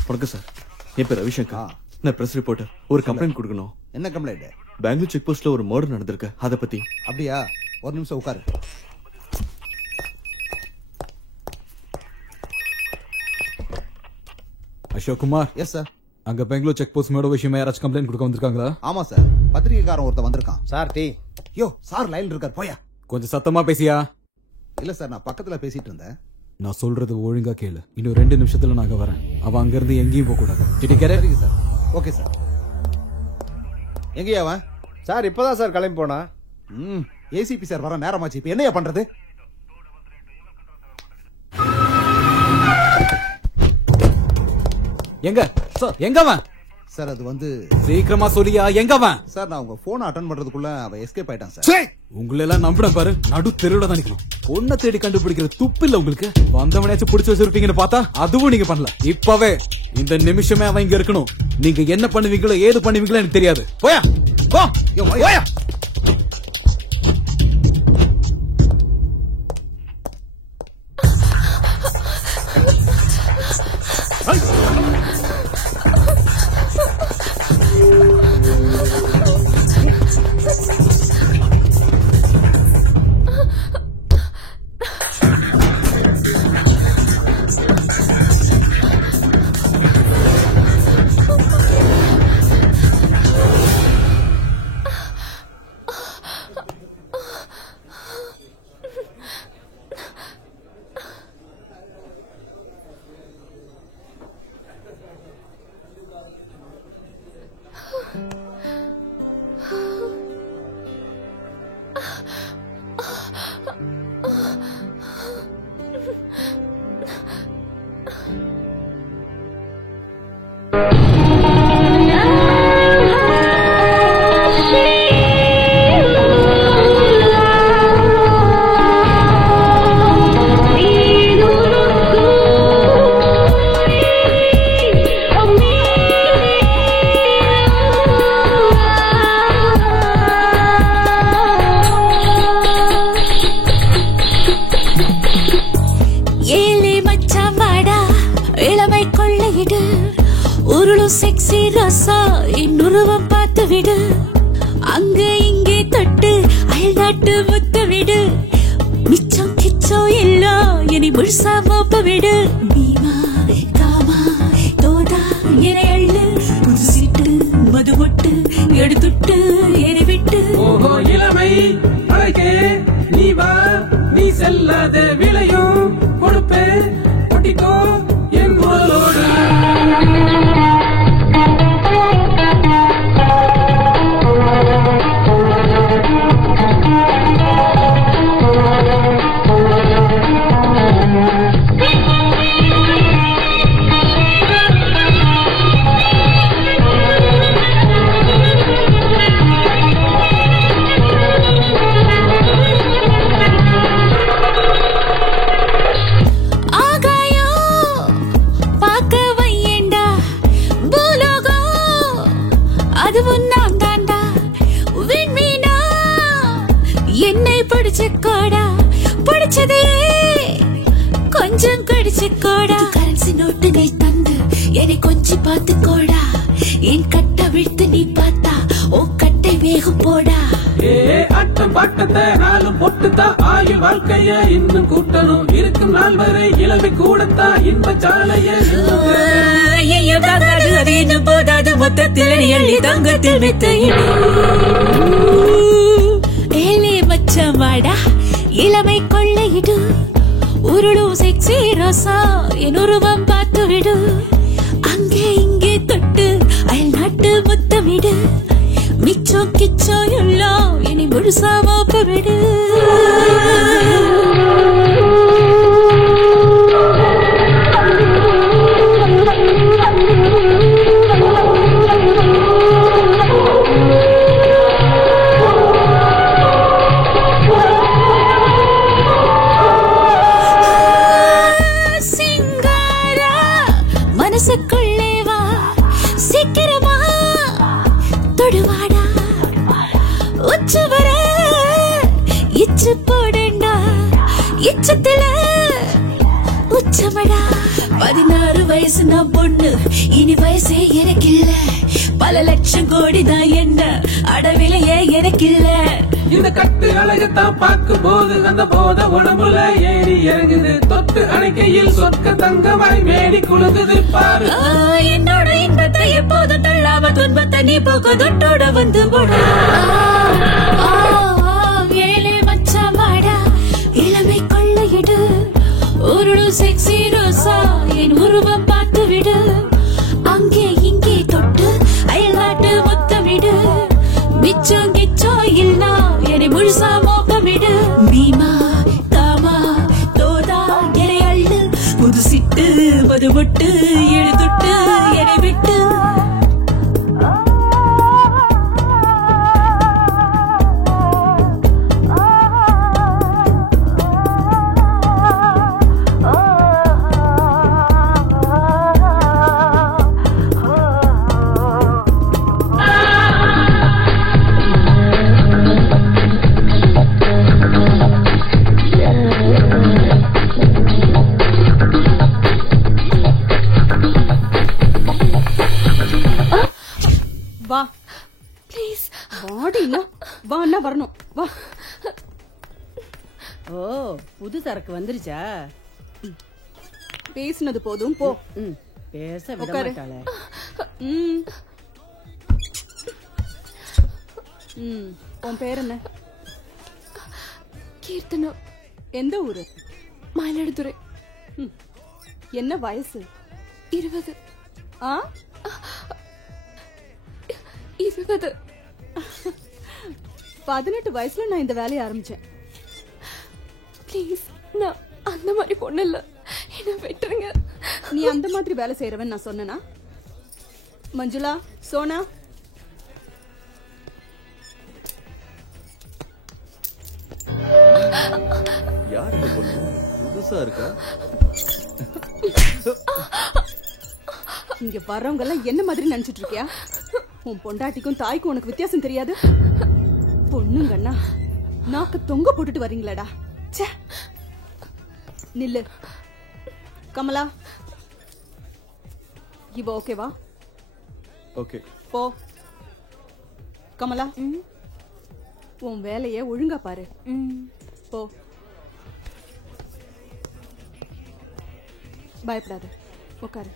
வணக்கம் சார். என் பேர் ரவிசங்கர். நான் பிரஸ் ரிப்போர்ட்டர். ஒரு கம்ப்ளைண்ட் கொடுக்கணும். என்ன கம்ப்ளைண்ட்? பெங்களூர் செக் போஸ்ட்ல ஒரு மர்டர் நடந்திருக்கு, அத பத்தி. அப்படியா? ஒரு நிமிஷம் உட்காரு. அசோக் குமார். Yes sir. அங்க பெங்களூர் செக் போஸ்ட் மேட விஷயமா யாராச்சும் கம்ப்ளைண்ட் கொடுக்க வந்திருக்காங்களா? ஆமா சார், பத்திரிகைக்காரன் ஒருத்தன் வந்திருக்கான். Sir tea. யோ சார் லைன்ல இருக்கார், போயா. கொஞ்சம் சத்தமா பேசியா? இல்ல சார், நான் பக்கத்துல பேசிட்டு இருந்தேன். நான் சொல்றது ஒழுங்கா கேளு. இன்னும் 2 நிமிஷத்துல நாங்க வரேன். அவன் அங்க இருந்து எங்கேயும் போக கூடாது. சரிங்க சார். Okay sir. எங்கயா அவன்? சார் இப்பதான் சார் கிளம்பி போனா. ஏசிபி சார் வர நேரமாச்சு. இப்ப என்னையா பண்றது? எங்க சார்? எங்க அவன்? சார் அது வந்து சீக்கிரமா சொல்லியா, எங்க அவன்? சார் நான் உங்க போன் அட்டெண்ட் பண்றதுக்குள்ள அவன் எஸ்கேப் ஆயிட்டான் சார். உங்களை எல்லாம் நம்பிட பாரு, நடு தெருவுல தான் நிக்கணும். பொண்ணை தேடி கண்டுபிடிக்கிற துப்பு இல்ல உங்களுக்கு. வந்தவனையாச்சும் புடிச்சு வச்சிருப்பீங்கன்னு பார்த்தா அதுவும் நீங்க பண்ணல. இப்பவே இந்த நிமிஷமே அவன் இங்க இருக்கணும். நீங்க என்ன பண்ணுவீங்களோ ஏது பண்ணுவீங்களோ எனக்கு தெரியாது. போயா போ. போயா. செக்ஸி ரசா இன்னுருவம் பார்த்து விடு. அங்க இங்கே தொட்டு அயல்நாட்டு முத்து விடு. மிச்சம் கிச்சம் எல்லாம் இனி முழுசா மோப்ப விடு. பீமா காமா தோதா என அள்ளு. புது சீட்டு மது மொட்டு எடுத்துட்டு ஏறி விட்டு. ஓஹோ இளமை அழகே நீ வா, நீ செல்லாத விளையும் கொடுப்பே ஒட்டிக்கோ என் உடலோடு. காசு நோட்டு நீ தந்து என்னை கொஞ்சி பார்த்து கோடா என் கட்ட விழுத்து நீ பார்த்தா ஓ கட்டை வேகம் போடா ஆட்டம் பாட்டத்தை நாளும் பொட்டுத்தான் ஆயுள் வாழ்க்கைய இன்னும் கூட்டணும் இருக்கும் நாள் வரை இளமை கூடத்தான் இன்ப சாலைய அது இன்னும் போதாது மொத்தத்தில் எள்ளி தங்கத்தில் வித்து ஏலே மச்சமாடா இளமை கொள்ளையிடு உருளும் செக்ஸி ரோசா என் உருவம் பார்த்து விடு அங்கே இங்கே தொட்டு அயல் நாட்டு முத்தமிடு மிச்சோ கிச்சோ எல்லாம் இனி முழுசா மோப்ப விடு சிங்காரா மனசுக்குள்ளே வா சீக்கிரமா தொடுவாடா உச்சு வர இச்சு போடண்டா இச்சத்துல உச்சமடா 16 வயசு நான் பொண்ணு இனி வயசே எனக்கு இல்ல பல லட்சம் கோடி தான் என்ன அடவிலையே எனக்கு இல்ல இந்த கட்டு அழகத்தான் பார்க்கும் போது அந்த போத உடம்புல ஏறி இறங்குது தொட்டு அணைக்கையில் சொற்க தங்கமாய் மேடி குழுங்குது பாரு என்னோட இன்பத்தை எப்போதும் தள்ளாம துன்பத்தை நீ போக்கு தொட்டோட வந்து போடா ஏழை மச்சமாடா இளமை கொள்ளையிடு உருளு செக்ஸி ரோசா என் உருவம் பார்த்து விடு அங்கே இங்கே தொட்டு அயல்நாட்டு முத்தமிடு மிச்சம் கிச்சோ இல்லா என்னை முழுசா மோப்பமிடு மீமா தாமா தோதா என்னை அள்ளு புது சிட்டு மது விட்டு எழுதுட்டு என்னை விட்டு வா ப்ளீஸ் வாடி வா அண்ணா வரணும் வா ஓ புது சரக்கு வந்துருச்சா பேசினது போதும் போ பேச விட உட்காரு. மாட்டாளே உன் பேர் என்ன? கீர்த்தனா. எந்த ஊரு? மயிலாடுதுறை. என்ன வயசு? 20. ஆ 20. 18 வயசுல நான் இந்த வேலையை ஆரம்பிச்சேன். ப்ளீஸ், நான் அந்த மாதிரி பொண்ணு இல்ல, என்ன விட்டுருங்க. நீ அந்த மாதிரி வேலை செய்யறவன் நான் சொன்னனா? மஞ்சுளா, சோனா, யார் இந்த பொண்ணு? புதுசா இருக்கா? இங்க வர்றவங்க எல்லாம் என்ன மாதிரி நினைச்சிட்டு இருக்கியா? உன் பொண்டாட்டிக்கும் தாய்க்கும் உனக்கு வித்தியாசம் தெரியாது? பொண்ணுங்கண்ணா நாக்கு தொங்க போட்டுட்டு வரீங்களாடா. ச்சே, நில்லு. கமலா, இவ ஓகேவா? ஓகே. போ. கமலா, உன் வேலைய ஒழுங்கா பாரு. போ. பயப்படாத, உட்காரு.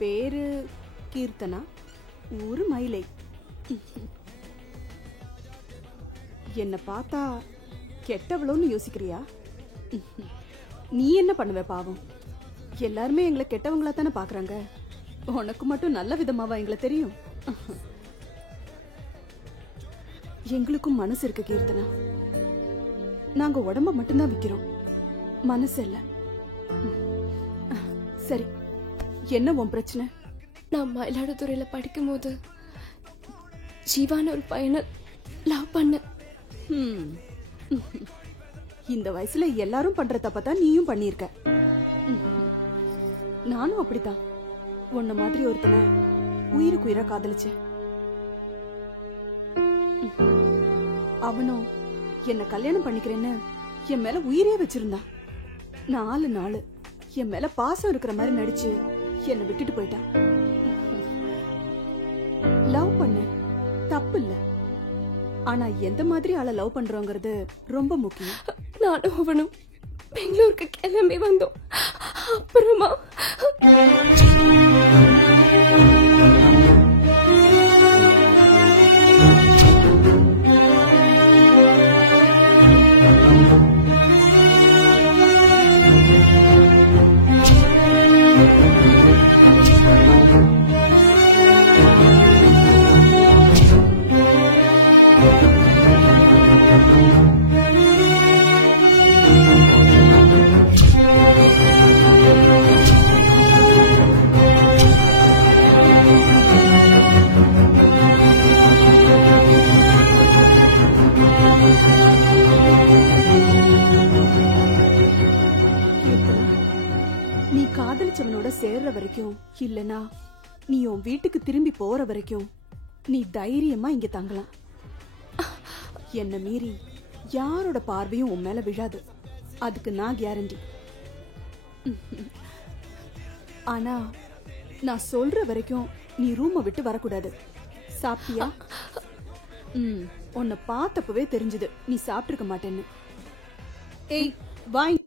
பேரு கீர்த்தனா, ஊரு மயிலை. என்ன பார்த்தா கெட்டவளோன்னு யோசிக்கிறியா? நீ என்ன பண்ணுவ பாவம்? எல்லாருமே எங்களை கெட்டவங்களா தானே பாக்குறாங்க. உனக்கு மட்டும் நல்ல விதமாவா எங்களை தெரியும்? எங்களுக்கும் மனசு இருக்கு கீர்த்தனா. நாங்க உடம்ப மட்டும்தான் விக்கிறோம், மனசு இல்ல. சரி, என்ன உன் பிரச்சனை? நான் மயிலாடுதுறையில படிக்கும் போது ஜீவான ஒரு பையனை லவ் பண்ண. இந்த வயசுல எல்லாரும் பண்ற தப்பதான் நீயும் பண்ணிருக்க. நானும் அப்படித்தான் உன்ன மாதிரி ஒருத்தனை உயிருக்கு உயிரா காதலிச்சேன். அவனும் என்ன கல்யாணம் பண்ணிக்கிறேன்னு என் மேல உயிரே வச்சிருந்தான். 4 நாள் என் மேல பாசம் இருக்கிற மாதிரி நடிச்சு என்னை விட்டுட்டு போயிட்டான். லவ் பண்ண தப்பு இல்ல, ஆனா எந்த மாதிரி ஆளை லவ் பண்றோங்கிறது ரொம்ப முக்கியம். நானும் அவனும் பெங்களூருக்கு கிளம்பி வந்தோம். அப்புறமா நீ காதலிச்சவனோட சேர்ற வரைக்கும் இல்லனா நீ உன் வீட்டுக்கு திரும்பி போற வரைக்கும் நீ தைரியமா இங்க தங்கலாம். என்ன மீறி யாரோட பார்வையும் உன் மேல விழாது, அதுக்கு நான் கேரண்டி. ஆனா நான் சொல்ற வரைக்கும் நீ ரூமை விட்டு வரக்கூடாது. சாப்பிட்டியா? உன்னை பார்த்தப்பவே தெரிஞ்சது நீ சாப்பிட்டிருக்க மாட்டேன்னு. ஏய் வாய்.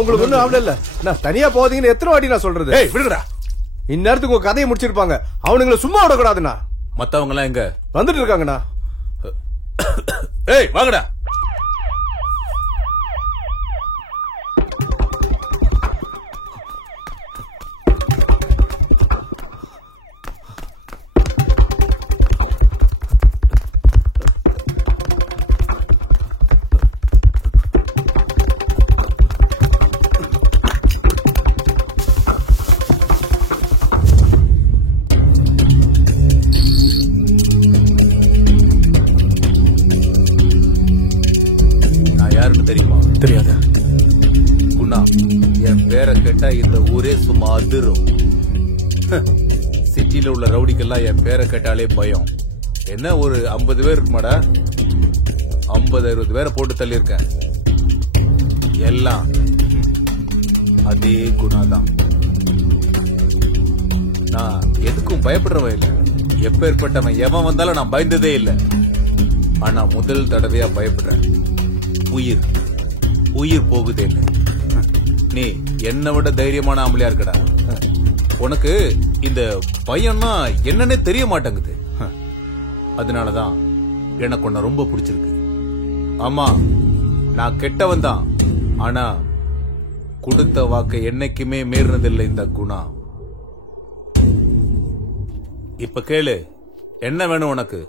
உங்களுக்கு ஒண்ணும் ஆவல இல்ல நான் தனியா போதீங்கன்னு எத்தனை வாட்டி நான் சொல்றது? ஏய் விடுடா. இந்நேரத்துக்கு உங்க கதையை முடிச்சிருப்பாங்க. அவனுங்களை சும்மா விடக்கூடாதுண்ணா. மத்தவங்க எல்லாம் எங்க? வந்துட்டு இருக்காங்கண்ணா. ஏய் வாங்கடா. தெரியாது. குணா, என் பேரை கேட்டா இந்த ஊரே சும்மா அதிரும். சிட்டில உள்ள ரவுடிக்கெல்லாம் என் பேரை கேட்டாலே பயம். என்ன ஒரு 50 பேர் இருக்குமாடா? 50-60 பேரை போட்டு தள்ளியிருக்கேன். எல்லாம் அதே குணாதான். நான் எதுக்கும் பயப்படுறவன் இல்லை. எப்பேற்பட்டவன் எவன் வந்தாலும் நான் பயந்ததே இல்லை. ஆனா முதல் தடவையா பயப்படுறேன். உயிர் போகுது. நீ என்னை விட தைரியமான ஆம்பளையா இருக்கடா. உனக்கு இந்த பையன்னா என்னன்னே தெரிய மாட்டேங்குது. அதனாலதான் எனக்கு உன்னை ரொம்ப பிடிச்சிருக்கு. ஆமா, நான் கெட்டவன் தான். ஆனா கொடுத்த வாக்கை என்னைக்குமே மீறினதில்லை இந்த குணா. இப்ப கேளு, என்ன வேணும் உனக்கு?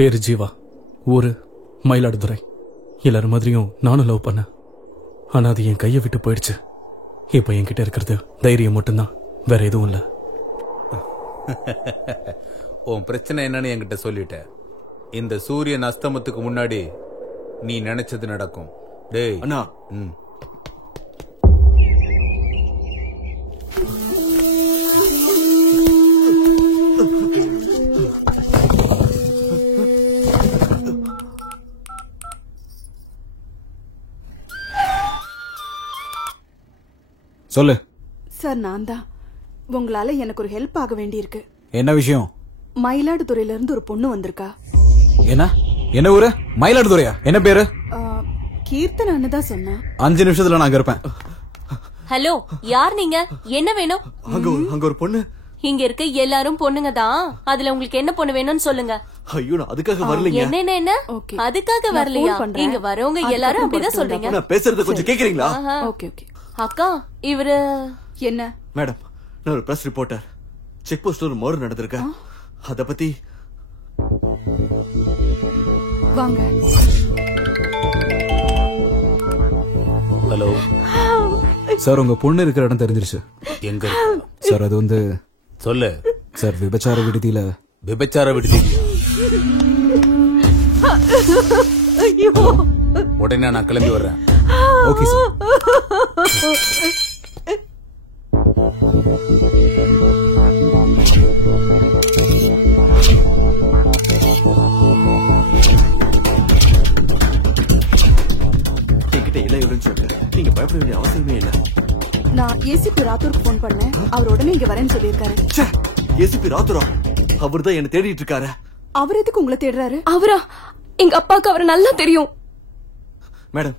பேரு ஜீவா, ஊரு மயிலாடுதுறை. எல்லாரும் மாதிரியும் நானும் லவ் பண்ணேன். ஆனா அது என் கையை விட்டு போயிடுச்சு. இப்ப என்கிட்ட இருக்கிறது தைரியம் மட்டும்தான், வேற எதுவும் இல்ல. உன் பிரச்சனை என்னன்னு என்கிட்ட சொல்லிட்ட. இந்த சூரியன் அஸ்தமத்துக்கு முன்னாடி நீ நினைச்சது நடக்கும். டேய் அண்ணா. சொல்லு. சார், நான் தான். உங்களால எனக்கு ஒரு ஹெல்ப் ஆக வேண்டியிருக்கு. என்ன விஷயம்? மயிலாடுதுறையில இருந்து ஒரு பொண்ணு வந்திருக்கா. என்ன ஊரு? மயிலாடுதுறையா? என்ன பேரு? கீர்த்தனான்னு தான் சொன்னா. 5 நிமிஷத்துல நான் இருப்பேன். ஹலோ, யார் நீங்க? என்ன வேணும்? அங்க ஒரு பொண்ணு. இங்க இருக்க எல்லாரும் பொண்ணுங்க தான். அதுல உங்களுக்கு என்ன பொண்ணு வேணும்னு சொல்லுங்க. ஐயோ, நான் அதுக்காக வரலைங்க. என்ன அதுக்காக வரலையா? இங்க வரவங்க எல்லாரும் அப்படிதான் சொல்றீங்க. நான் பேசுறத கொஞ்சம் கேக்குறீங்களா? ஓகே. அக்கா, இவரு என்ன? மேடம், நான் ஒரு பிரஸ் ரிப்போர்ட்டர். செக் போஸ்ட்ல ஒரு மர்டர் நடந்திருக்க. அத பத்தி வாங்க. ஹலோ சார், உங்க பொண்ணு இருக்கிற இடம் தெரிஞ்சிருச்சு. எங்க சார்? அது வந்து சொல்லு சார். விபச்சார விடுதியில. விபச்சார விடுதி? ஐயோ, உடனே நான் கிளம்பி வர்றேன். Okay sir. என்கிட்ட எல்லாம் எவிடன்ஸ் இருக்கு. நீங்க பயப்பட வேண்டிய அவசியமே இல்ல. நான் ஏசிபி ராத்தூருக்கு போன் பண்ணேன். அவர் உடனே இங்க வரேன்னு சொல்லியிருக்காரு. ஏசிபி ராத்தூரா? அவர் தான் என்ன தேடிட்டு இருக்காரு. அவர் எதுக்கு உங்களை தேடுறாரு? அவரா? எங்க அப்பாவுக்கு அவரை நல்லா தெரியும். மேடம்,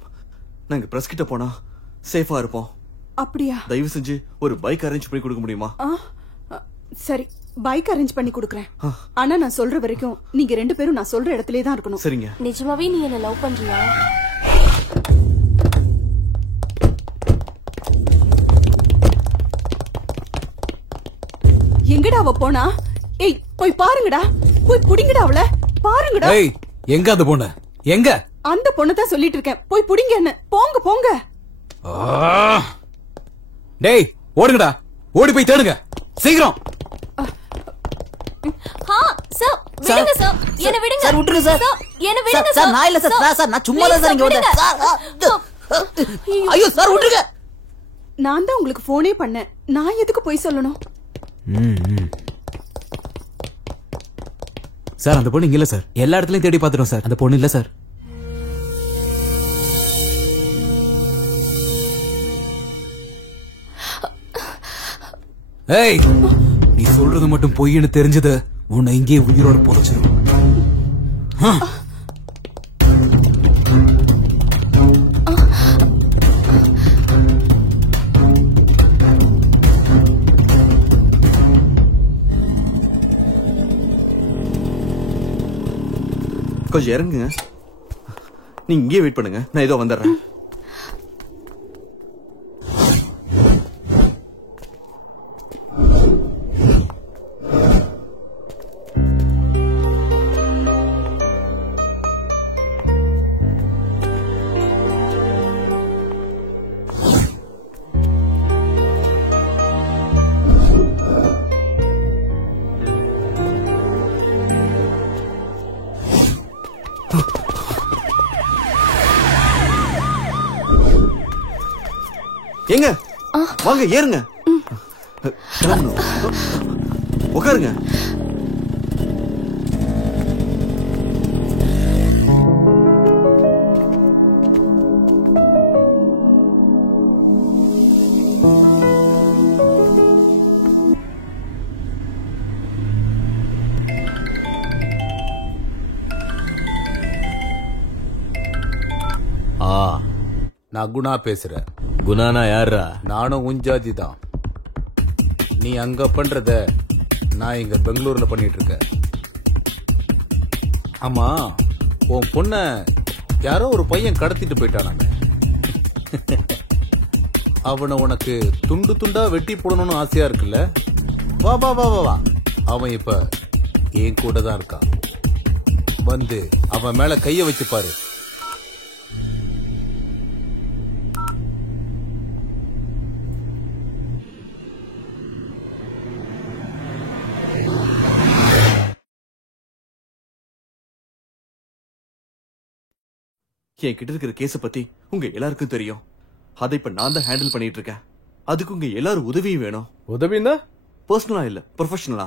நாங்க பிரஸ் கிட்ட போனா சேஃபா இருப்போம். அப்படியா? தயவு செஞ்சு ஒரு பைக் அரேஞ்ச் பண்ணி கொடுக்க முடியுமா? சரி, பைக் அரேஞ்ச் பண்ணி கொடுக்கறேன். ஆனா நான் சொல்ற வரைக்கும் நீங்க 2 பேரும் நான் சொல்ற இடத்துலயே தான் இருக்கணும். சரிங்க. நிஜமாவே நீ என்ன லவ் பண்றியா? எங்கடா அவ போனா? ஏய், போய் பாருங்கடா. போய் புடிங்கடா அவள. பாருங்கடா. ஏய், எங்க அந்த பொண்ணு? எங்க? அந்த பொண்ணை தான் சொல்லிட்டு இருக்கேன். போய் புடிங்க என்ன. போங்க. டேய் ஓடுங்கடா, ஓடி போய் தேடுங்க சீக்கிரம். சார் விடுங்க சார், என்ன விடுங்க சார், விட்டுருங்க சார். என்ன விடுங்க சார், நான் இல்ல சார், சார் நான் சும்மா தான் சார் இங்க வந்தேன் சார். ஐயோ சார் விட்டுருங்க. நான் தான் உங்களுக்கு போனே பண்ணேன், நான் எதுக்கு போய் சொல்லணும்? சார் அந்த பொண்ணு இங்க இல்ல சார், எல்லா இடத்துலயும் தேடி பாத்துட்டோம் சார், அந்த பொண்ணு இல்ல சார். ஏய், நீ சொல்றது மட்டும் பொய்ன்னு தெரிஞ்சது உன்னை இங்கே உயிரோட புதைச்சிடும். கொஞ்சம் இறங்குங்க, நீங்க இங்கே வெயிட் பண்ணுங்க, நான் ஏதோ வந்துடுறேன். எங்க வாங்க, ஏறுங்க, உட்காருங்க. நான் குணா பேசுறேன். குணானா யாரா? நானும் உஞ்சாதி தான். நீ அங்க பண்றத நான் இங்க பெங்களூர்ல பண்ணிட்டு இருக்கேன். ஆமா, உன் பொண்ண யாரோ ஒரு பையன் கடத்திட்டு போயிட்டானாங்க. அவனை உனக்கு துண்டு துண்டா வெட்டி போடணும்னு ஆசையா இருக்குல்ல? வா வா வா வா வா, அவன் இப்ப என் கூட தான் இருக்கான். வந்து அவன் மேல கைய வச்சு பாரு. என் கிட்ட இருக்கிற கேஸ பத்தி உங்க எல்லாருக்கும் தெரியும். அதை இப்ப நான் தான் ஹேண்டில் பண்ணிட்டு இருக்கேன். அதுக்கு உங்க எல்லாரும் உதவியும் வேணும். உதவினா பர்சனலா இல்ல, ப்ரொஃபஷனலா.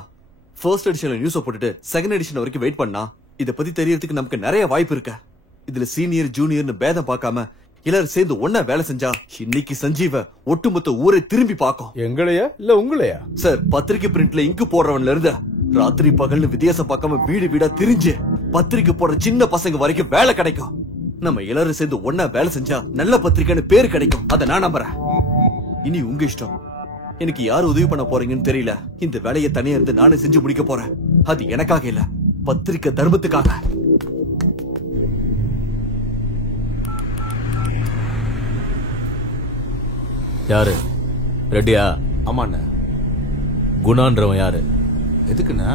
ஃபர்ஸ்ட் எடிஷன்ல நியூஸ போட்டுட்டு செகண்ட் எடிஷன் வரைக்கும் வெயிட் பண்ணா இத பத்தி தெரியறதுக்கு நமக்கு நிறைய வாய்ப்பு இருக்கு. இதுல சீனியர் ஜூனியர்னு பேதம் பார்க்காம எல்லாரும் சேர்ந்து ஒன்னா வேலை செஞ்சா இன்னைக்கு சஞ்சீவ ஒட்டுமொத்த ஊரை திரும்பி பார்க்கும். எங்களையா இல்ல உங்களையா? சார், பத்திரிக்கை பிரிண்ட்ல இங்கு போடுறவன்ல இருந்து ராத்திரி பகல்னு வித்தியாசம் பார்க்காம வீடு வீடா திரிஞ்சு பத்திரிக்கை போடுற சின்ன பசங்க வரைக்கும் வேலை கிடைக்கும். நம்ம எல்லாரும் சேர்ந்து ஒன்னா வேலை செஞ்சா நல்ல பத்திரிக்கைன்னு பேரு கிடைக்கும். அத நான் நம்புறேன். இனி உங்க இஷ்டம். எனக்கு யாரு உதவி பண்ண போறீங்கன்னு தெரியல. இந்த வேலையை தனியா இருந்து நானே செஞ்சு முடிக்க போறேன். அது எனக்காக இல்ல, பத்திரிக்கை தர்மத்துக்காக. யாரு? ரெடியா? ஆமாண்ண. குணான்றவன் யாரு? எதுக்குண்ணா?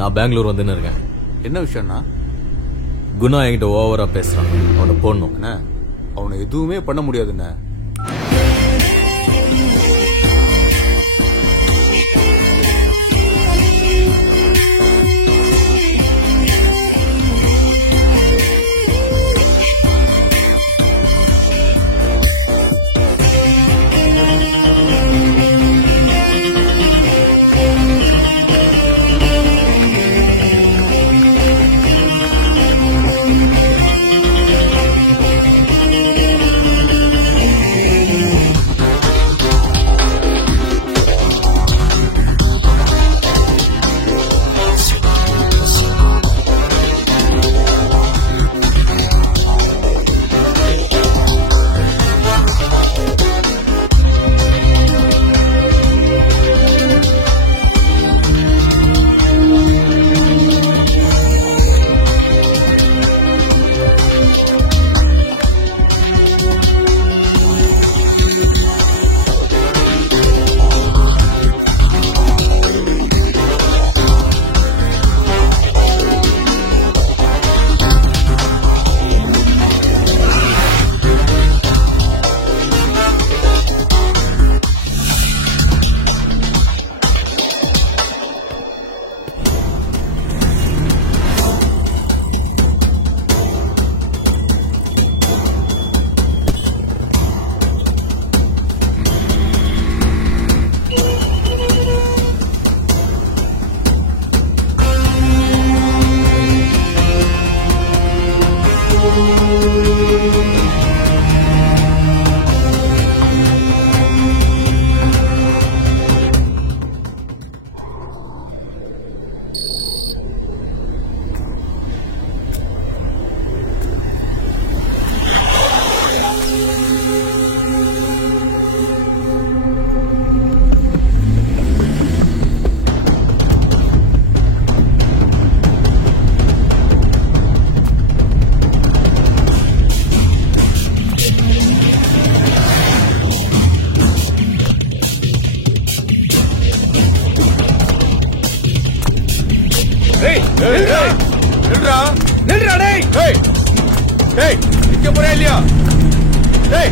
நான் பெங்களூர் வந்துன்னு இருக்கேன். என்ன விஷயம்னா? குணா என்கிட்ட ஓவரா பேசுறான். அவனை போடணும். அவனை எதுவுமே பண்ண முடியாதுண்ணே.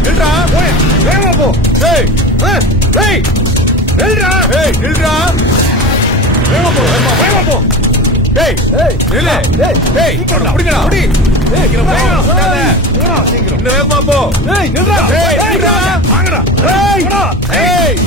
நில்றா வேகமா போ டேய் டேய் நில்றா நில்றா வேகமா போ வேகமா போ டேய் நில்லு டேய் புடிங்கடா புடி சீக்கிரம் இன்னும் வேகமா போ டேய் நில்றா நில்றா வாங்கடா டேய்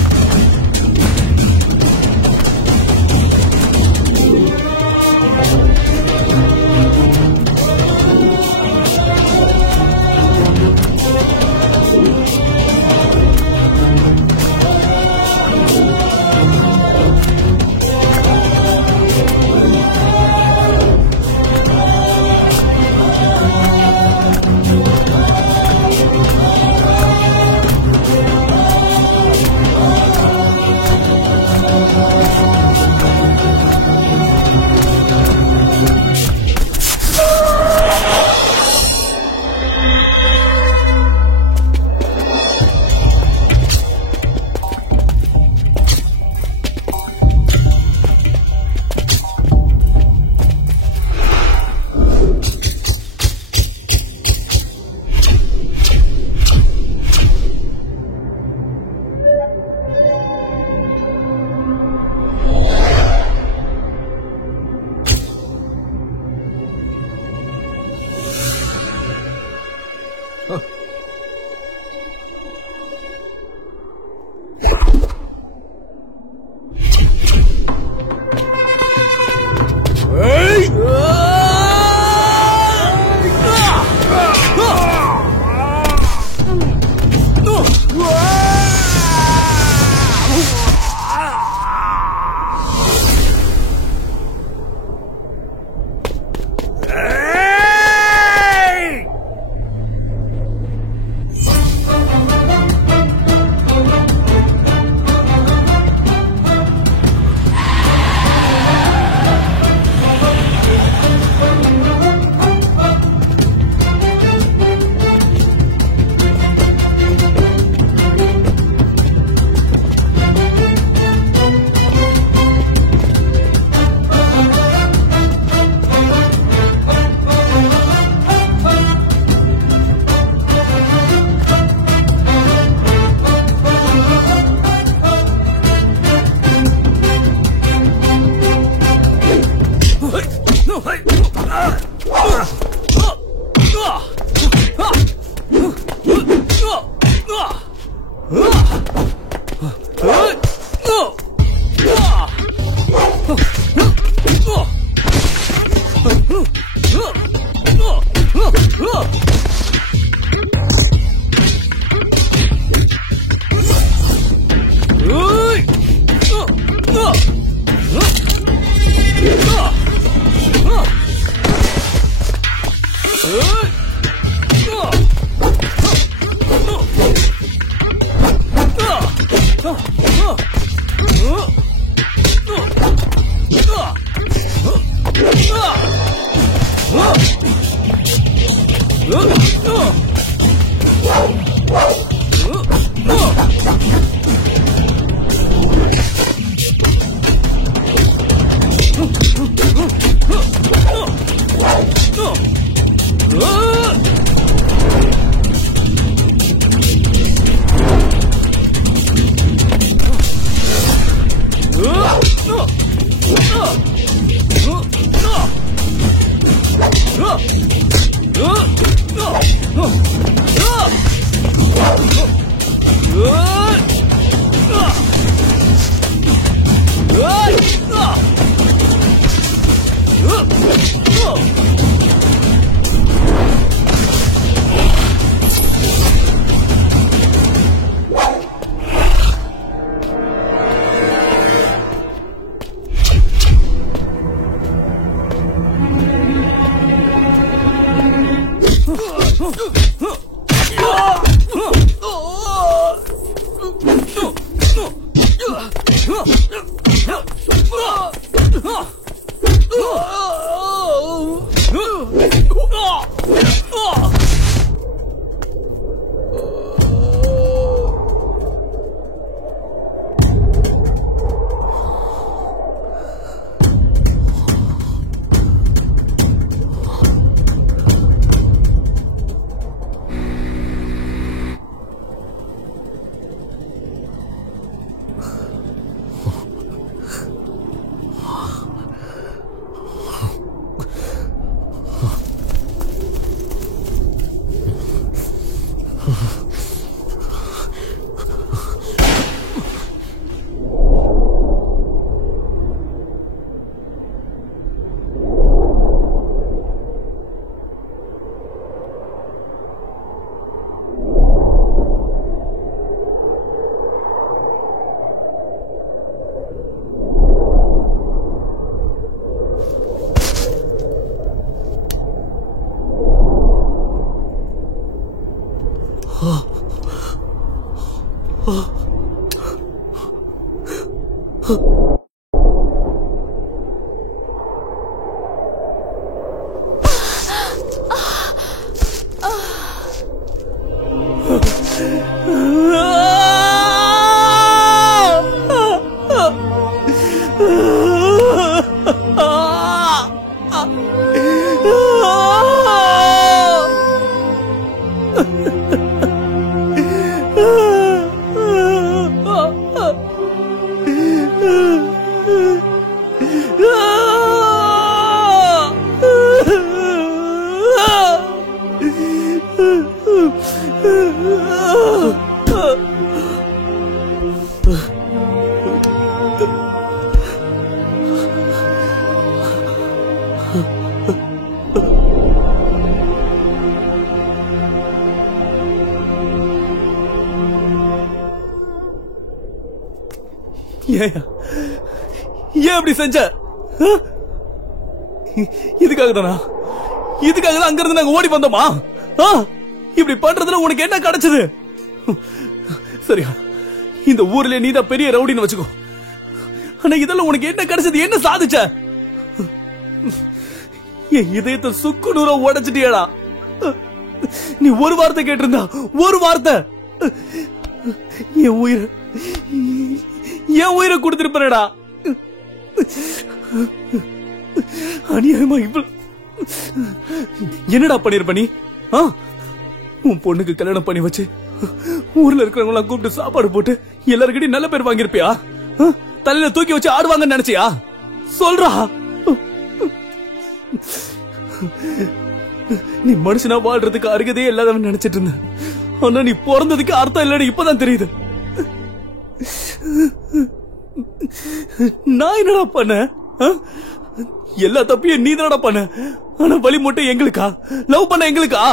ஏன் அப்படி செஞ்ச? இதுக்காக தானா? இதுக்காக தான் அங்க இருந்து நாங்க ஓடி வந்தோமா? இப்படி பண்றதுல உனக்கு என்ன கிடைச்சது? சரியா, இந்த ஊர்ல நீதான் பெரிய ரவுடின்னு வச்சுக்கோ. ஆனா இதெல்லாம் உனக்கு என்ன கிடைச்சது? என்ன சாதிச்ச? என் இதயத்தை சுக்கு நூறா உடைச்சிட்டியடா. நீ ஒரு வார்த்தை கேட்டிருந்தா, ஒரு வார்த்தை, என் உயிரை கொடுத்திருப்பா. அநியாயமா இவ்வளவு என்னடா பண்ணிருப்ப நீ? உன் பொண்ணுக்கு கல்யாணம் பண்ணி வச்சு ஊர்ல இருக்கிறவங்க கூப்பிட்டு சாப்பாடு போட்டு எல்லாருக்கிட்டையும் நல்ல பேர் வாங்கிருப்பியா? தலையில தூக்கி வச்சு ஆடுவாங்கன்னு நினைச்சியா? சொல்றா. நீ மனுஷனா வாழ்றதுக்கு அருகதே இல்லாதவன் நினைச்சிட்டு இருந்த. ஆனா நீ பிறந்ததுக்கு அர்த்தம் இல்லன்னு இப்பதான் தெரியுது. நான் என்னடா பண்ண? எல்லா தப்பையும் நீ தானடா பண்ண. ஆனா வழி மட்டும் எங்களுக்கா? லவ் பண்ண எங்களுக்கா?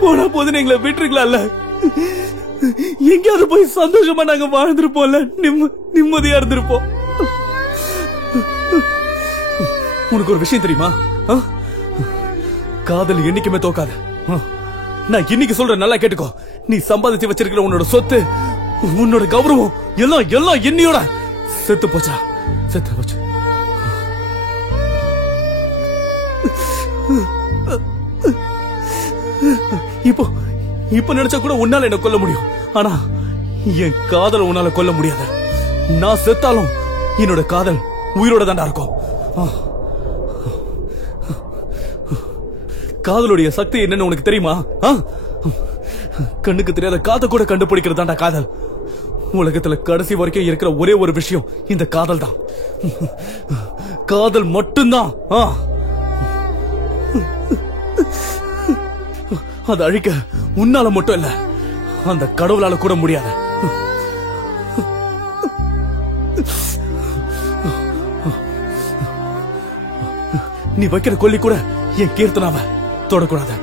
போனா போதுன்னு எங்களை விட்டுருக்கலாம்ல. எங்கேயாவது போய் சந்தோஷமா நாங்க வாழ்ந்திருப்போம்ல, நிம்மதியா இருந்திருப்போம். உனக்கு ஒரு விஷயம் தெரியுமா? காதல் என்னைக்குமே தோக்காது. நான் இன்னைக்கு சொல்றேன், நல்லா கேட்டுக்கோ. நீ சம்பாதிச்சு வச்சிருக்கிற உன்னோட சொத்து, உன்னோட கௌரவம் எல்லாம் எல்லாம் என்னையோட செத்து போச்சா? செத்து போச்சு. இப்ப நினைச்சா கூட உன்னால என்ன கொல்ல முடியும். ஆனா என் காதல் உன்னால கொல்ல முடியாது. நான் செத்தாலும் என்னோட காதல் உயிரோட தாண்டா இருக்கும். காதலுடைய சக்தி என்னன்னு உனக்கு தெரியுமா? கண்ணுக்கு தெரியாத காதை கூட கண்டுபிடிக்கிறதாண்டா காதல். உலகத்துல கடைசி வரைக்கும் இருக்கிற ஒரே ஒரு விஷயம் இந்த காதல் தான். காதல் மட்டும்தான். அதை அழிக்க உன்னால மட்டும் இல்ல, அந்த கடவுளால கூட முடியாது. நீ வைக்கிற கொல்லி கூட என் கீர்த்தனாவை தொடக்கூடாது.